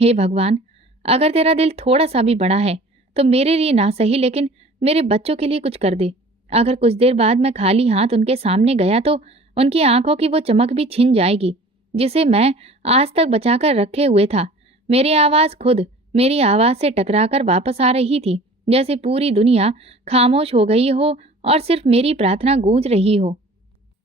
हे भगवान, अगर तेरा दिल थोड़ा सा भी बड़ा है तो मेरे लिए ना सही लेकिन मेरे बच्चों के लिए कुछ कर दे। अगर कुछ देर बाद मैं खाली हाथ उनके सामने गया तो उनकी आंखों की वो चमक भी छिन जाएगी जिसे मैं आज तक बचाकर रखे हुए था। मेरी आवाज खुद मेरी आवाज से टकराकर वापस आ रही थी, जैसे पूरी दुनिया खामोश हो गई हो और सिर्फ मेरी प्रार्थना गूंज रही हो।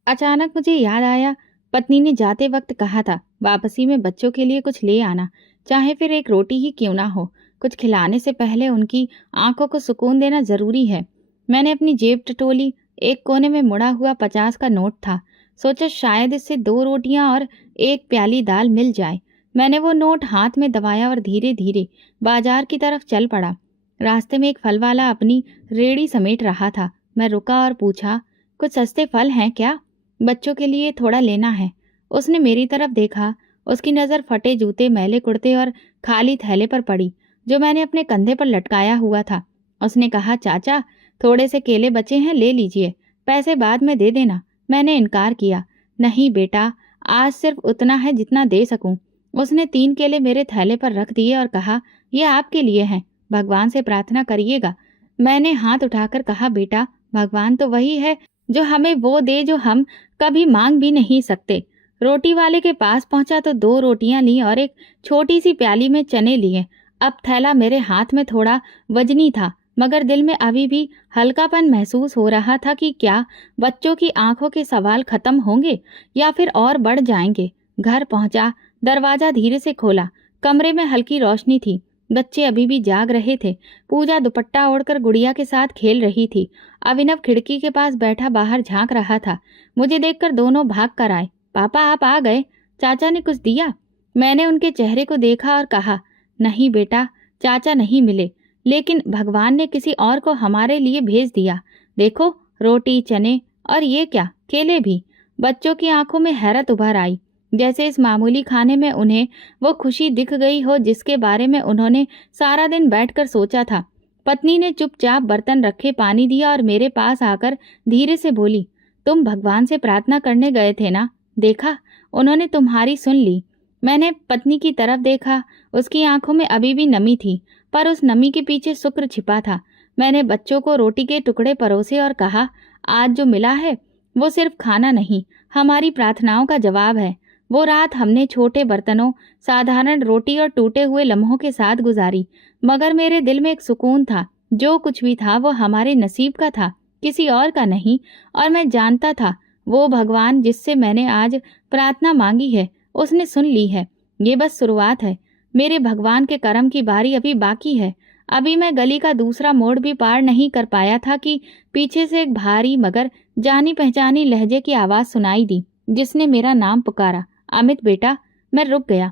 अचानक मुझे याद आया, पत्नी ने जाते वक्त कहा था, वापसी में बच्चों के लिए कुछ ले आना, चाहे फिर एक रोटी ही क्यों ना हो। कुछ खिलाने से पहले उनकी आंखों को सुकून देना जरूरी है। मैंने अपनी जेब टटोली। एक कोने में मुड़ा हुआ 50 का नोट था। सोचा शायद इससे 2 रोटियां और एक प्याली दाल मिल जाए। मैंने वो नोट हाथ में दबाया और धीरे धीरे बाजार की तरफ चल पड़ा। रास्ते में एक फल वाला अपनी रेड़ी समेट रहा था। मैं रुका और पूछा, कुछ सस्ते फल हैं क्या? बच्चों के लिए थोड़ा लेना है। उसने मेरी तरफ देखा। उसकी नज़र फटे जूते, मैले कुर्ते और खाली थैले पर पड़ी जो मैंने अपने कंधे पर लटकाया हुआ था। उसने कहा, चाचा थोड़े से केले बचे हैं, ले लीजिए, पैसे बाद में दे देना। मैंने इनकार किया, नहीं बेटा, आज सिर्फ उतना है जितना दे सकूं। उसने 3 केले मेरे थैले पर रख दिए और कहा, ये आपके लिए हैं, भगवान से प्रार्थना करिएगा। मैंने हाथ उठाकर कहा, बेटा भगवान तो वही है जो हमें वो दे जो हम कभी मांग भी नहीं सकते। रोटी वाले के पास पहुंचा तो 2 रोटियां ली और एक छोटी सी प्याली में चने लिए। अब थैला मेरे हाथ में थोड़ा वजनी था मगर दिल में अभी भी हल्कापन महसूस हो रहा था कि क्या बच्चों की आंखों के सवाल खत्म होंगे या फिर और बढ़ जाएंगे। घर पहुंचा, दरवाजा धीरे से खोला। कमरे में हल्की रोशनी थी। बच्चे अभी भी जाग रहे थे। पूजा दुपट्टा ओढ़कर गुड़िया के साथ खेल रही थी। अभिनव खिड़की के पास बैठा बाहर झांक रहा था। मुझे देखकर दोनों भाग कर आए। पापा आप आ गए, चाचा ने कुछ दिया? मैंने उनके चेहरे को देखा और कहा, नहीं बेटा, चाचा नहीं मिले। लेकिन भगवान ने किसी और को हमारे लिए भेज दिया। देखो, रोटी, चने और ये क्या, केले भी। बच्चों की आंखों में हैरत उभर आई, जैसे इस मामूली खाने में उन्हें वो खुशी दिख गई हो जिसके बारे में उन्होंने सारा दिन बैठकर सोचा था। पत्नी ने चुपचाप बर्तन रखे पानी दिया और मेरे पास आकर धीरे से बोली, तुम भगवान से प्रार्थना करने गए थे ना? देखा, उन्होंने तुम्हारी सुन ली। मैंने पत्नी की तरफ देखा। उसकी आंखों में अभी भी नमी थी, पर उस नमी के पीछे शुक्र छिपा था। मैंने बच्चों को रोटी के टुकड़े परोसे और कहा, आज जो मिला है वो सिर्फ खाना नहीं, हमारी प्रार्थनाओं का जवाब है। वो रात हमने छोटे बर्तनों, साधारण रोटी और टूटे हुए लम्हों के साथ गुजारी, मगर मेरे दिल में एक सुकून था। जो कुछ भी था वो हमारे नसीब का था, किसी और का नहीं। और मैं जानता था वो भगवान जिससे मैंने आज प्रार्थना मांगी है, उसने सुन ली है। ये बस शुरुआत है। मेरे भगवान के कर्म की बारी अभी बाकी है। अभी मैं गली का दूसरा मोड़ भी पार नहीं कर पाया था कि पीछे से एक भारी मगर जानी पहचानी लहजे की आवाज सुनाई दी, जिसने मेरा नाम पुकारा, अमित बेटा। मैं रुक गया।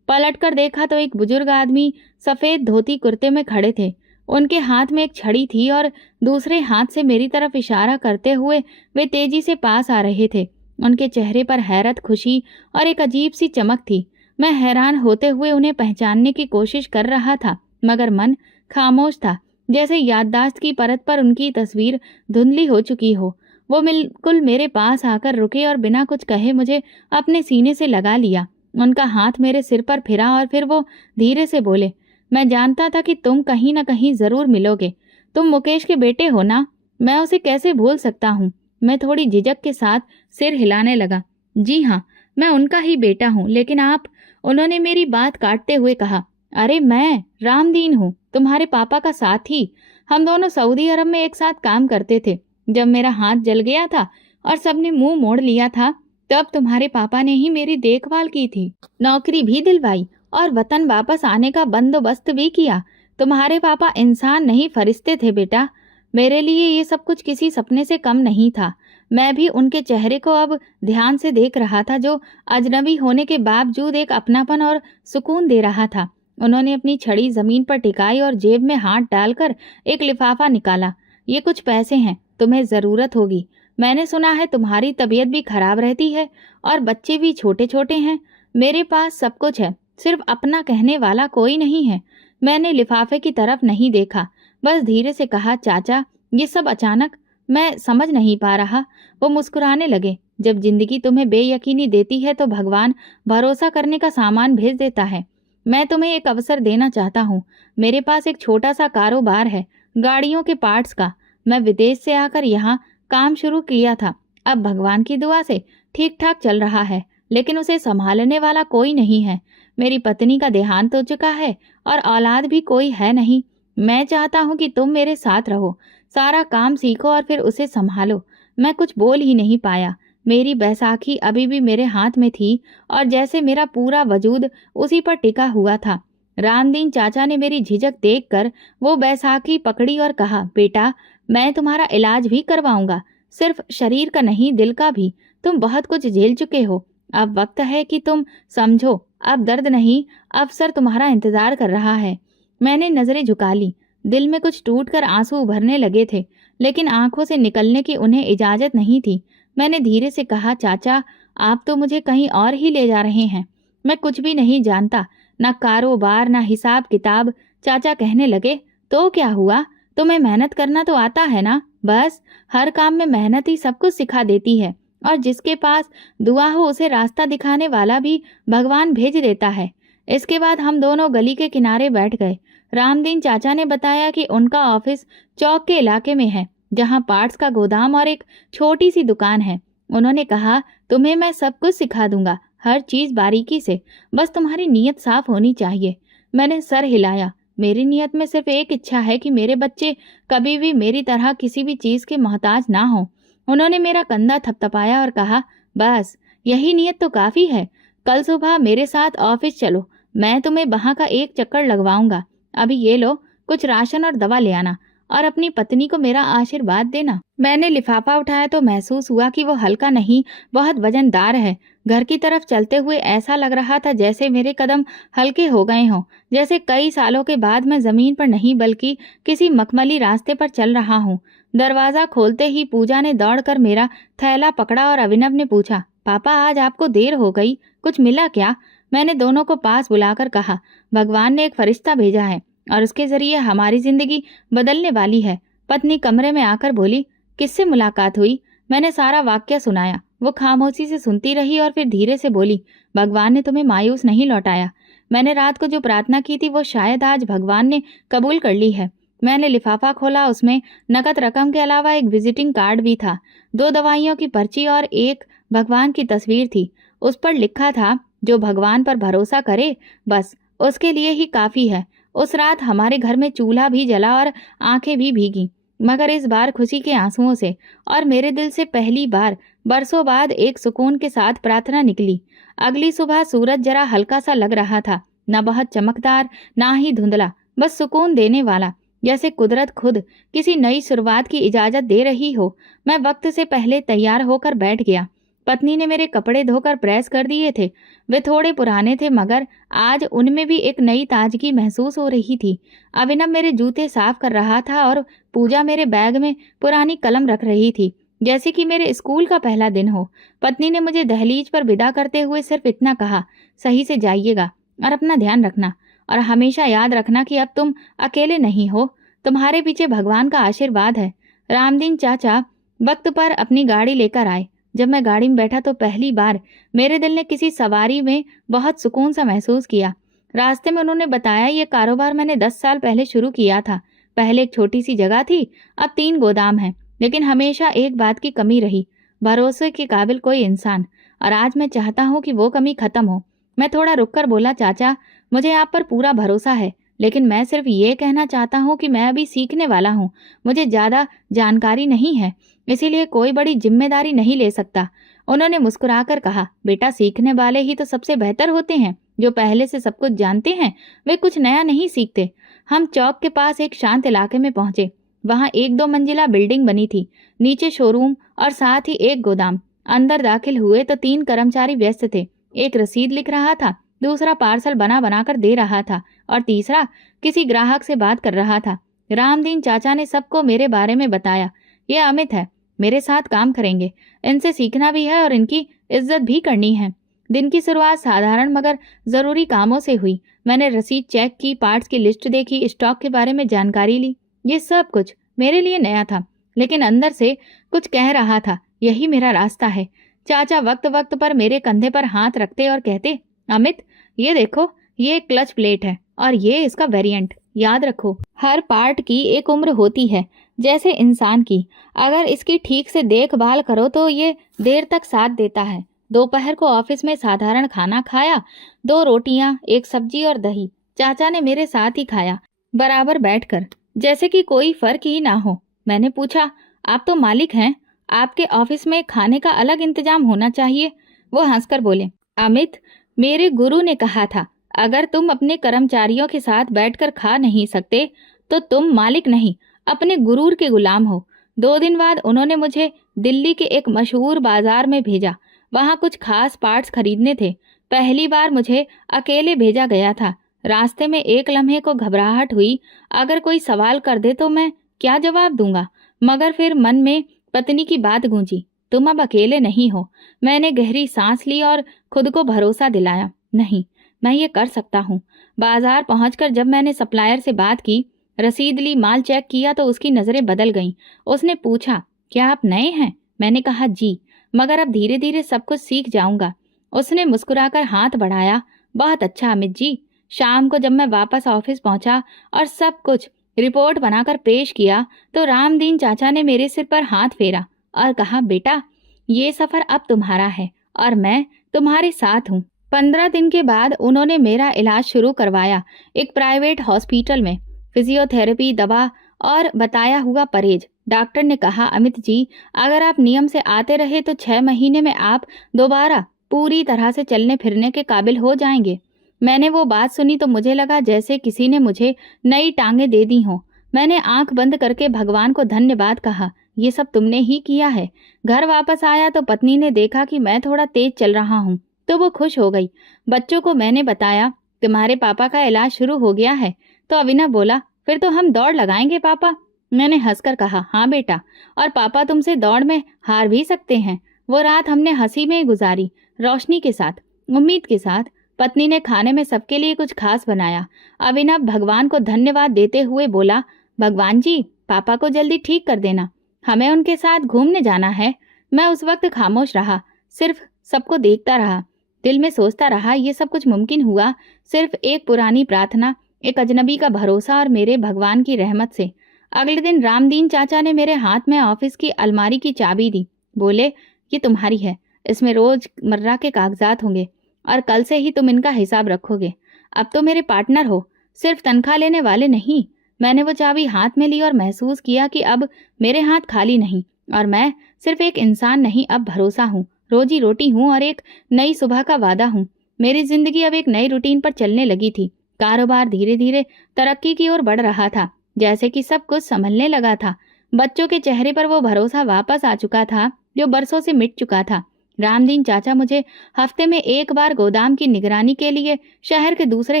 पलटकर देखा तो एक बुजुर्ग आदमी सफेद धोती कुर्ते में खड़े थे। उनके हाथ में एक छड़ी थी और दूसरे हाथ से मेरी तरफ इशारा करते हुए वे तेजी से पास आ रहे थे। उनके चेहरे पर हैरत, खुशी और एक अजीब सी चमक थी। मैं हैरान होते हुए उन्हें पहचानने की कोशिश कर रहा था, मगर मन खामोश था, जैसे याददाश्त की परत पर उनकी तस्वीर धुंधली हो चुकी हो। वो बिल्कुल मेरे पास आकर रुके और बिना कुछ कहे मुझे अपने सीने से लगा लिया। उनका हाथ मेरे सिर पर फिरा और फिर वो धीरे से बोले, मैं जानता था कि तुम कहीं न कहीं जरूर मिलोगे। तुम मुकेश के बेटे हो ना? मैं उसे कैसे भूल सकता हूँ? मैं थोड़ी झिझक के साथ सिर हिलाने लगा। जी हाँ, मैं उनका ही बेटा हूँ। लेकिन आप? उन्होंने मेरी बात काटते हुए कहा, अरे मैं रामदीन हूँ, तुम्हारे पापा का साथी। हम दोनों सऊदी अरब में एक साथ काम करते थे। जब मेरा हाथ जल गया था और सबने मुंह मोड़ लिया था, तब तुम्हारे पापा ने ही मेरी देखभाल की थी, नौकरी भी दिलवाई और वतन वापस आने का बंदोबस्त भी किया। तुम्हारे पापा इंसान नहीं, फरिश्ते थे बेटा। मेरे लिए ये सब कुछ किसी सपने से कम नहीं था। मैं भी उनके चेहरे को अब ध्यान से देख रहा था, जो अजनबी होने के बावजूद एक अपनापन और सुकून दे रहा था। उन्होंने अपनी छड़ी जमीन पर टिकाई और जेब में हाथ डालकर एक लिफाफा निकाला। ये कुछ पैसे हैं, तुम्हें जरूरत होगी। मैंने सुना है तुम्हारी तबीयत भी खराब रहती है और बच्चे भी छोटे छोटे हैं। मेरे पास सब कुछ है, सिर्फ अपना कहने वाला कोई नहीं है। मैंने लिफाफे की तरफ नहीं देखा, बस धीरे से कहा, चाचा, ये सब अचानक, मैं समझ नहीं पा रहा। वो मुस्कुराने लगे। जब जिंदगी तुम्हें बेयकीनी देती है तो भगवान भरोसा करने का सामान भेज देता है। मैं तुम्हें एक अवसर देना चाहता हूँ। मेरे पास एक छोटा सा कारोबार है, गाड़ियों के पार्ट्स का। मैं विदेश से आकर यहाँ काम शुरू किया था। अब भगवान की दुआ से ठीक ठाक चल रहा है, लेकिन उसे संभालने वाला कोई नहीं है। मेरी पत्नी का देहांत हो चुका है और औलाद भी कोई है नहीं। मैं चाहता हूँ कि तुम मेरे साथ रहो, सारा काम सीखो और फिर उसे संभालो। मैं कुछ बोल ही नहीं पाया। मेरी बैसाखी अभी भी मेरे हाथ में थी और जैसे मेरा पूरा वजूद उसी पर टिका हुआ था। रामदीन चाचा ने मेरी झिझक देखकर वो बैसाखी पकड़ी और कहा, बेटा, मैं तुम्हारा इलाज भी करवाऊंगा, सिर्फ शरीर का नहीं, दिल का भी। तुम बहुत कुछ झेल चुके हो, अब वक्त है कि तुम समझो। अब दर्द नहीं, अवसर तुम्हारा इंतजार कर रहा है। मैंने नजरें झुका ली। दिल में कुछ टूटकर आंसू उभरने लगे थे, लेकिन आंखों से निकलने की उन्हें इजाजत नहीं थी। मैंने धीरे से कहा, चाचा, आप तो मुझे कहीं और ही ले जा रहे हैं। मैं कुछ भी नहीं जानता, ना कारोबार, ना हिसाब किताब। चाचा कहने लगे, तो क्या हुआ? तुम्हें मेहनत करना तो आता है ना? बस, हर काम में मेहनत ही सब कुछ सिखा देती है, और जिसके पास दुआ हो उसे रास्ता दिखाने वाला भी भगवान भेज देता है। इसके बाद हम दोनों गली के किनारे बैठ गए। रामदीन चाचा ने बताया कि उनका ऑफिस चौक के इलाके में है, जहां पार्ट्स का गोदाम और एक छोटी सी दुकान है। उन्होंने कहा, तुम्हें मैं सब कुछ सिखा दूंगा, हर चीज बारीकी से, बस तुम्हारी नीयत साफ होनी चाहिए। मैंने सर हिलाया। मेरी नीयत में सिर्फ एक इच्छा है कि मेरे बच्चे कभी भी मेरी तरह किसी भी चीज के मोहताज ना हो। उन्होंने मेरा कंधा थपथपाया और कहा, बस यही नीयत तो काफी है। कल सुबह मेरे साथ ऑफिस चलो, मैं तुम्हें वहां का एक चक्कर लगवाऊंगा। अभी ये लो, कुछ राशन और दवा ले आना, और अपनी पत्नी को मेरा आशीर्वाद देना। मैंने लिफाफा उठाया तो महसूस हुआ कि वो हल्का नहीं, बहुत वजनदार है। घर की तरफ चलते हुए ऐसा लग रहा था जैसे मेरे कदम हल्के हो गए हों, जैसे कई सालों के बाद मैं जमीन पर नहीं बल्कि किसी मखमली रास्ते पर चल रहा हूँ। दरवाजा खोलते ही पूजा ने दौड़कर मेरा थैला पकड़ा और अभिनव ने पूछा, पापा आज आपको देर हो गई, कुछ मिला क्या? मैंने दोनों को पास बुलाकर कहा, भगवान ने एक फरिश्ता भेजा है और उसके जरिए हमारी जिंदगी बदलने वाली है। पत्नी कमरे में आकर बोली, किससे मुलाकात हुई? मैंने सारा वाक्य सुनाया। वो खामोशी से सुनती रही और फिर धीरे से बोली, भगवान ने तुम्हें मायूस नहीं लौटाया। मैंने रात को जो प्रार्थना की थी वो शायद आज भगवान ने कबूल कर ली है। मैंने लिफाफा खोला, उसमें नकद रकम के अलावा एक विजिटिंग कार्ड भी था, 2 दवाइयों की पर्ची और एक भगवान की तस्वीर थी। उस पर लिखा था, जो भगवान पर भरोसा करे बस उसके लिए ही काफी है। उस रात हमारे घर में चूल्हा भी जला और आंखें भी भीगी, मगर इस बार खुशी के आंसुओं से, और मेरे दिल से पहली बार बरसों बाद एक सुकून के साथ प्रार्थना निकली। अगली सुबह सूरज जरा हल्का सा लग रहा था, न बहुत चमकदार ना ही धुंधला, बस सुकून देने वाला, जैसे कुदरत खुद किसी नई शुरुआत की इजाजत दे रही हो। मैं वक्त से पहले तैयार होकर बैठ गया। पत्नी ने मेरे कपड़े धोकर प्रेस कर दिए थे। वे थोड़े पुराने थे मगर आज उनमें भी एक नई ताजगी महसूस हो रही थी। अभिनव मेरे जूते साफ कर रहा था और पूजा मेरे बैग में पुरानी कलम रख रही थी, जैसे कि मेरे स्कूल का पहला दिन हो। पत्नी ने मुझे दहलीज पर विदा करते हुए सिर्फ इतना कहा, सही से जाइएगा और अपना ध्यान रखना, और हमेशा याद रखना कि अब तुम अकेले नहीं हो, तुम्हारे पीछे भगवान का आशीर्वाद है। रामदीन चाचा वक्त पर अपनी गाड़ी लेकर आए। जब मैं गाड़ी में बैठा तो पहली बार मेरे दिल ने किसी सवारी में बहुत सुकून सा महसूस किया। रास्ते में उन्होंने बताया, ये कारोबार मैंने 10 साल पहले शुरू किया था। पहले एक छोटी सी जगह थी, अब 3 गोदाम हैं, लेकिन हमेशा एक बात की कमी रही, भरोसे के काबिल कोई इंसान, और आज मैं चाहता हूँ कि वो कमी खत्म हो। मैं थोड़ा रुककर बोला, चाचा मुझे आप पर पूरा भरोसा है, लेकिन मैं सिर्फ ये कहना चाहता हूँ कि मैं अभी सीखने वाला हूँ, मुझे ज़्यादा जानकारी नहीं है, इसीलिए कोई बड़ी जिम्मेदारी नहीं ले सकता। उन्होंने मुस्कुराकर कहा, बेटा सीखने वाले ही तो सबसे बेहतर होते हैं, जो पहले से सब कुछ जानते हैं वे कुछ नया नहीं सीखते। हम चौक के पास एक शांत इलाके में पहुंचे। वहां 1-2 मंजिला बिल्डिंग बनी थी, नीचे शोरूम और साथ ही एक गोदाम। अंदर दाखिल हुए तो 3 कर्मचारी व्यस्त थे। एक रसीद लिख रहा था, दूसरा पार्सल बना बनाकर दे रहा था और तीसरा किसी ग्राहक से बात कर रहा था। रामदीन चाचा ने सबको मेरे बारे में बताया। ये अमित है, मेरे साथ काम करेंगे, इनसे सीखना भी है और इनकी इज्जत भी करनी है। दिन की शुरुआत साधारण मगर जरूरी कामों से हुई। मैंने रसीद चेक की, पार्ट्स की लिस्ट देखी, स्टॉक के बारे में जानकारी ली। ये सब कुछ मेरे लिए नया था, लेकिन अंदर से कुछ कह रहा था, यही मेरा रास्ता है। चाचा वक्त वक्त पर मेरे कंधे पर हाथ रखते और कहते, अमित ये देखो, ये क्लच प्लेट है और ये इसका वेरिएंट, याद रखो हर पार्ट की एक उम्र होती है, जैसे इंसान की। अगर इसकी ठीक से देखभाल करो तो ये देर तक साथ देता है। दोपहर को ऑफिस में साधारण खाना खाया, 2 रोटियां, 1 सब्जी और दही। चाचा ने मेरे साथ ही खाया, बराबर बैठकर, जैसे कि कोई फर्क ही ना हो। मैंने पूछा, आप तो मालिक हैं, आपके ऑफिस में खाने का अलग इंतजाम होना चाहिए। वो हंसकर बोले, अमित मेरे गुरु ने कहा था, अगर तुम अपने कर्मचारियों के साथ बैठकर खा नहीं सकते तो तुम मालिक नहीं, अपने गुरूर के गुलाम हो। 2 दिन बाद उन्होंने मुझे दिल्ली के एक मशहूर बाजार में भेजा। वहां कुछ खास पार्ट्स खरीदने थे। पहली बार मुझे अकेले भेजा गया था। रास्ते में एक लम्हे को घबराहट हुई, अगर कोई सवाल कर दे तो मैं क्या जवाब दूंगा। मगर फिर मन में पत्नी की बात गूंजी, तुम अब अकेले नहीं हो। मैंने गहरी सांस ली और खुद को भरोसा दिलाया, नहीं मैं ये कर सकता हूँ। बाजार पहुंचकर जब मैंने सप्लायर से बात की, रसीद ली, माल चेक किया तो उसकी नजरें बदल गईं। उसने पूछा, क्या आप नए हैं? मैंने कहा जी, मगर अब धीरे धीरे सब कुछ सीख जाऊंगा। उसने मुस्कुराकर हाथ बढ़ाया, बहुत अच्छा अमित जी। शाम को जब मैं वापस ऑफिस पहुंचा और सब कुछ रिपोर्ट बनाकर पेश किया तो रामदीन चाचा ने मेरे सिर पर हाथ फेरा और कहा, बेटा ये सफर अब तुम्हारा है और मैं तुम्हारे साथ हूँ। 15 दिन के बाद उन्होंने मेरा इलाज शुरू करवाया, एक प्राइवेट हॉस्पिटल में। फिजियोथेरेपी, दवा और बताया हुआ परहेज। डॉक्टर ने कहा, अमित जी अगर आप नियम से आते रहे तो 6 महीने में आप दोबारा पूरी तरह से चलने फिरने के काबिल हो जाएंगे। मैंने वो बात सुनी तो मुझे लगा जैसे किसी ने मुझे नई टांगे दे दी हों। मैंने आंख बंद करके भगवान को धन्यवाद कहा, ये सब तुमने ही किया है। घर वापस आया तो पत्नी ने देखा कि मैं थोड़ा तेज चल रहा हूँ तो वो खुश हो गई। बच्चों को मैंने बताया, तुम्हारे पापा का इलाज शुरू हो गया है। तो अविनव बोला, फिर तो हम दौड़ लगाएंगे पापा। मैंने हंसकर कहा, हाँ बेटा, और पापा तुमसे दौड़ में हार भी सकते हैं। वो रात हमने हंसी में गुजारी, रोशनी के साथ, उम्मीद के साथ। पत्नी ने खाने में सबके लिए कुछ खास बनाया। अविनव भगवान को धन्यवाद देते हुए बोला, भगवान जी, पापा को जल्दी ठीक कर देना, हमें उनके साथ घूमने जाना है। मैं उस वक्त खामोश रहा, सिर्फ सबको देखता रहा। दिल में सोचता रहा, ये सब कुछ मुमकिन हुआ सिर्फ एक पुरानी प्रार्थना, एक अजनबी का भरोसा और मेरे भगवान की रहमत से। अगले दिन रामदीन चाचा ने मेरे हाथ में ऑफिस की अलमारी की चाबी दी। बोले, ये तुम्हारी है, इसमें रोजमर्रा के कागजात होंगे और कल से ही तुम इनका हिसाब रखोगे। अब तो मेरे पार्टनर हो, सिर्फ तनख्वाह लेने वाले नहीं। मैंने वो चाबी हाथ में ली और महसूस किया कि अब मेरे हाथ खाली नहीं, और मैं सिर्फ एक इंसान नहीं, अब भरोसा हूँ, रोजी रोटी हूँ और एक नई सुबह का वादा हूँ। मेरी जिंदगी अब एक नई रूटीन पर चलने लगी थी। कारोबार धीरे धीरे तरक्की की ओर बढ़ रहा था, जैसे कि सब कुछ संभलने लगा था। बच्चों के चेहरे पर वो भरोसा वापस आ चुका था जो बरसों से मिट चुका था। रामदीन चाचा मुझे हफ्ते में एक बार गोदाम की निगरानी के लिए शहर के दूसरे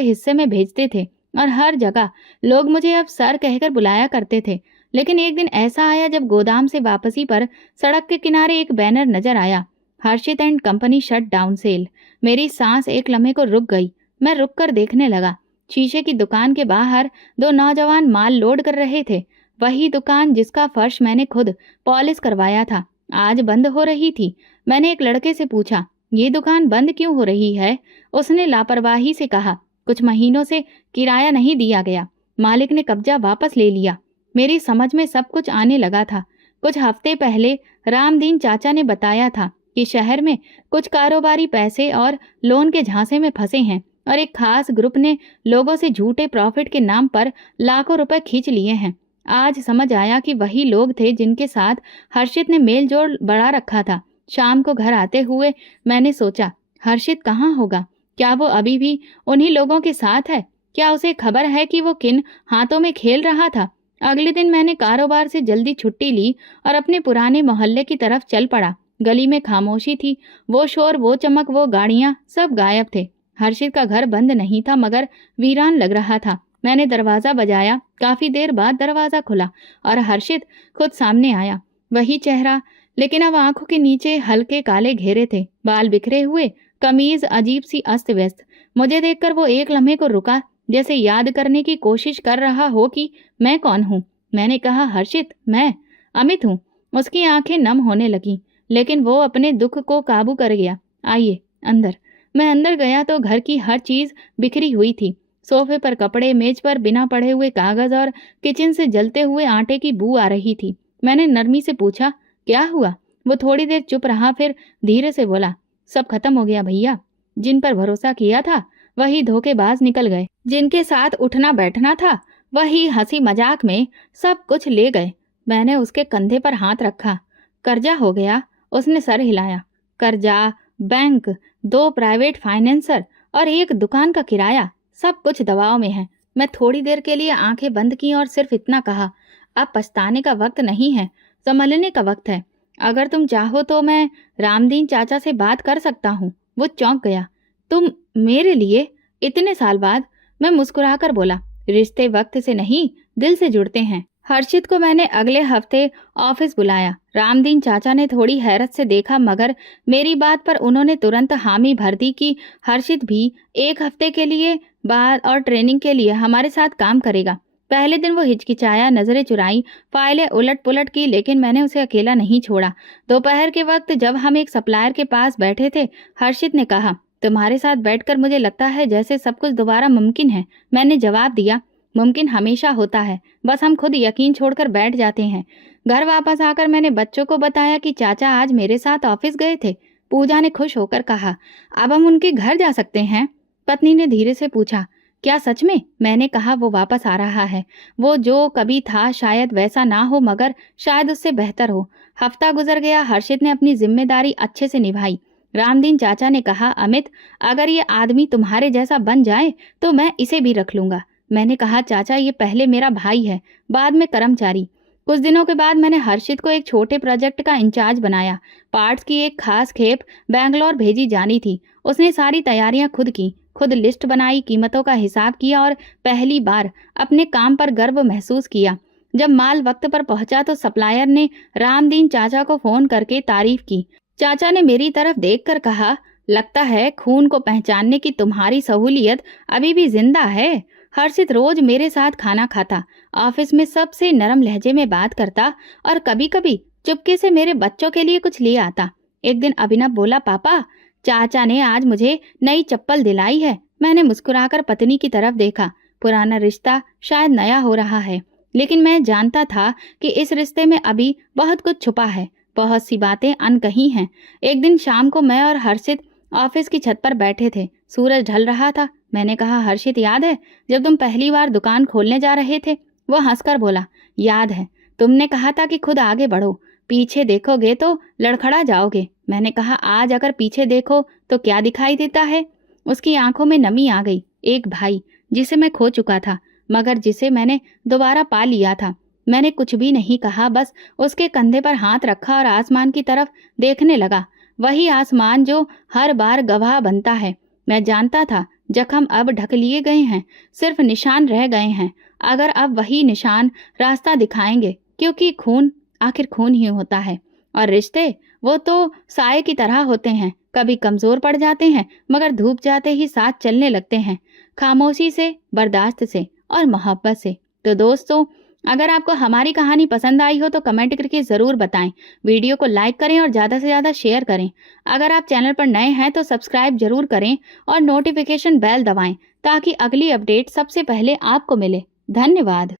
हिस्से में भेजते थे और हर जगह लोग मुझे अब सर कहकर बुलाया करते थे। लेकिन एक दिन ऐसा आया जब गोदाम से वापसी पर सड़क के किनारे एक बैनर नजर आया, Harshit and company shut down sale. मेरी सांस एक लम्हे को रुक गई। मैं रुक कर देखने लगा। शीशे की दुकान के बाहर दो नौजवान माल लोड कर रहे थे। वही दुकान जिसका फर्श मैंने खुद पॉलिश करवाया था, आज बंद हो रही थी। मैंने एक लड़के से पूछा, ये दुकान बंद क्यों हो रही है? उसने लापरवाही से कहा, कुछ महीनों से किराया नहीं दिया गया, मालिक ने कब्जा वापस ले लिया। मेरी समझ में सब कुछ आने लगा था। कुछ हफ्ते पहले रामदीन चाचा ने बताया था कि शहर में कुछ कारोबारी पैसे और लोन के झांसे में फंसे हैं और एक खास ग्रुप ने लोगों से झूठे प्रॉफिट के नाम पर लाखों रुपए खींच लिए हैं। आज समझ आया कि वही लोग थे जिनके साथ हर्षित ने मेल जोल बढ़ा रखा था। शाम को घर आते हुए मैंने सोचा, हर्षित कहाँ होगा? क्या वो अभी भी उन्हीं लोगों के साथ है? क्या उसे खबर है कि वो किन हाथों में खेल रहा था? अगले दिन मैंने कारोबार से जल्दी छुट्टी ली और अपने पुराने मोहल्ले की तरफ चल पड़ा। गली में खामोशी थी, वो शोर, वो चमक, वो गाड़ियां, सब गायब थे। हर्षित का घर बंद नहीं था मगर वीरान लग रहा था। मैंने दरवाजा बजाया। काफी देर बाद दरवाजा खुला और हर्षित खुद सामने आया। वही चेहरा, लेकिन अब आंखों के नीचे हल्के काले घेरे थे, बाल बिखरे हुए, कमीज अजीब सी अस्त व्यस्त। मुझे देखकर वो एक लम्हे को रुका, जैसे याद करने की कोशिश कर रहा हो कि मैं कौन हूँ। मैंने कहा, हर्षित, मैं अमित हूँ। उसकी आंखें नम होने लगी, लेकिन वो अपने दुख को काबू कर गया। आइए अंदर। मैं अंदर गया तो घर की हर चीज बिखरी हुई थी। सोफे पर कपड़े, मेज पर बिना पढ़े हुए कागज और किचन से जलते हुए आटे की बू आ रही थी। मैंने नरमी से पूछा, क्या हुआ? वो थोड़ी देर चुप रहा, फिर धीरे से बोला, सब खत्म हो गया भैया। जिन पर भरोसा किया था वही धोखेबाज निकल गए, जिनके साथ उठना बैठना था वही हंसी मजाक में सब कुछ ले गए। मैंने उसके कंधे पर हाथ रखा। कर्जा हो गया? उसने सर हिलाया। कर्जा, बैंक, 2 प्राइवेट फाइनेंसर और एक दुकान का किराया, सब कुछ दबाव में है। मैं थोड़ी देर के लिए आंखें बंद की और सिर्फ इतना कहा, अब पछताने का वक्त नहीं है, संभलने का वक्त है। अगर तुम चाहो तो मैं रामदीन चाचा से बात कर सकता हूँ। वो चौंक गया। तुम मेरे लिए? इतने साल बाद? मैं मुस्कुराकर बोला, रिश्ते वक्त से नहीं, दिल से जुड़ते हैं। हर्षित को मैंने अगले हफ्ते ऑफिस बुलाया। रामदीन चाचा ने थोड़ी हैरत से देखा, मगर मेरी बात पर उन्होंने तुरंत हामी भर दी कि हर्षित भी 1 हफ्ते के लिए बाद और ट्रेनिंग के लिए हमारे साथ काम करेगा। पहले दिन वो हिचकिचाया, नजरें चुराई, फाइलें उलट पुलट की, लेकिन मैंने उसे अकेला नहीं छोड़ा। दोपहर के वक्त जब हम एक सप्लायर के पास बैठे थे, हर्षित ने कहा, तुम्हारे साथ बैठकर मुझे लगता है जैसे सब कुछ दोबारा मुमकिन है। मैंने जवाब दिया, मुमकिन हमेशा होता है, बस हम खुद यकीन छोड़कर बैठ जाते हैं। घर वापस आकर मैंने बच्चों को बताया कि चाचा आज मेरे साथ ऑफिस गए थे। पूजा ने खुश होकर कहा, अब हम उनके घर जा सकते हैं? पत्नी ने धीरे से पूछा, क्या सच में? मैंने कहा, वो वापस आ रहा है। वो जो कभी था शायद वैसा ना हो, मगर शायद उससे बेहतर हो। हफ्ता गुजर गया। हर्षित ने अपनी जिम्मेदारी अच्छे से निभाई। रामदीन चाचा ने कहा, अमित, अगर ये आदमी तुम्हारे जैसा बन जाए तो मैं इसे भी रख लूंगा। मैंने कहा, चाचा ये पहले मेरा भाई है, बाद में कर्मचारी। कुछ दिनों के बाद मैंने हर्षित को एक छोटे प्रोजेक्ट का इंचार्ज बनाया। पार्ट्स की एक खास खेप बैंगलोर भेजी जानी थी। उसने सारी तैयारियां खुद की, खुद लिस्ट बनाई, कीमतों का हिसाब किया और पहली बार अपने काम पर गर्व महसूस किया। जब माल वक्त पर पहुंचा तो सप्लायर ने रामदीन चाचा को फोन करके तारीफ की। चाचा ने मेरी तरफ देखकर कहा, लगता है खून को पहचानने की तुम्हारी सहूलियत अभी भी जिंदा है। हर्षित रोज मेरे साथ खाना खाता, ऑफिस में सबसे नरम लहजे में बात करता और कभी कभी चुपके से मेरे बच्चों के लिए कुछ ले आता। एक दिन अभिनव बोला, पापा चाचा ने आज मुझे नई चप्पल दिलाई है। मैंने मुस्कुराकर पत्नी की तरफ देखा। पुराना रिश्ता शायद नया हो रहा है, लेकिन मैं जानता था कि इस रिश्ते में अभी बहुत कुछ छुपा है, बहुत सी बातें अनकही हैं। एक दिन शाम को मैं और हर्षित ऑफिस की छत पर बैठे थे। सूरज ढल रहा था। मैंने कहा, हर्षित याद है जब तुम पहली बार दुकान खोलने जा रहे थे? वो हंसकर बोला, याद है। तुमने कहा था कि खुद आगे बढ़ो, पीछे देखोगे तो लड़खड़ा जाओगे। मैंने कहा, आज अगर पीछे देखो तो क्या दिखाई देता है? उसकी आंखों में नमी आ गई। एक भाई जिसे मैं खो चुका था, मगर जिसे मैंने दोबारा पा लिया था। मैंने कुछ भी नहीं कहा, बस उसके कंधे पर हाथ रखा और आसमान की तरफ देखने लगा। वही आसमान जो हर बार गवाह बनता है। मैं जानता था जख्म अब ढक लिए गए हैं, सिर्फ निशान रह गए हैं। अगर अब वही निशान रास्ता दिखाएंगे, क्योंकि खून आखिर खून ही होता है। और रिश्ते, वो तो साए की तरह होते हैं, कभी कमजोर पड़ जाते हैं मगर धूप जाते ही साथ चलने लगते हैं, खामोशी से, बर्दाश्त से और मोहब्बत से। तो दोस्तों, अगर आपको हमारी कहानी पसंद आई हो तो कमेंट करके ज़रूर बताएं। वीडियो को लाइक करें और ज़्यादा से ज़्यादा शेयर करें। अगर आप चैनल पर नए हैं तो सब्सक्राइब जरूर करें और नोटिफिकेशन बेल दबाएं ताकि अगली अपडेट सबसे पहले आपको मिले। धन्यवाद।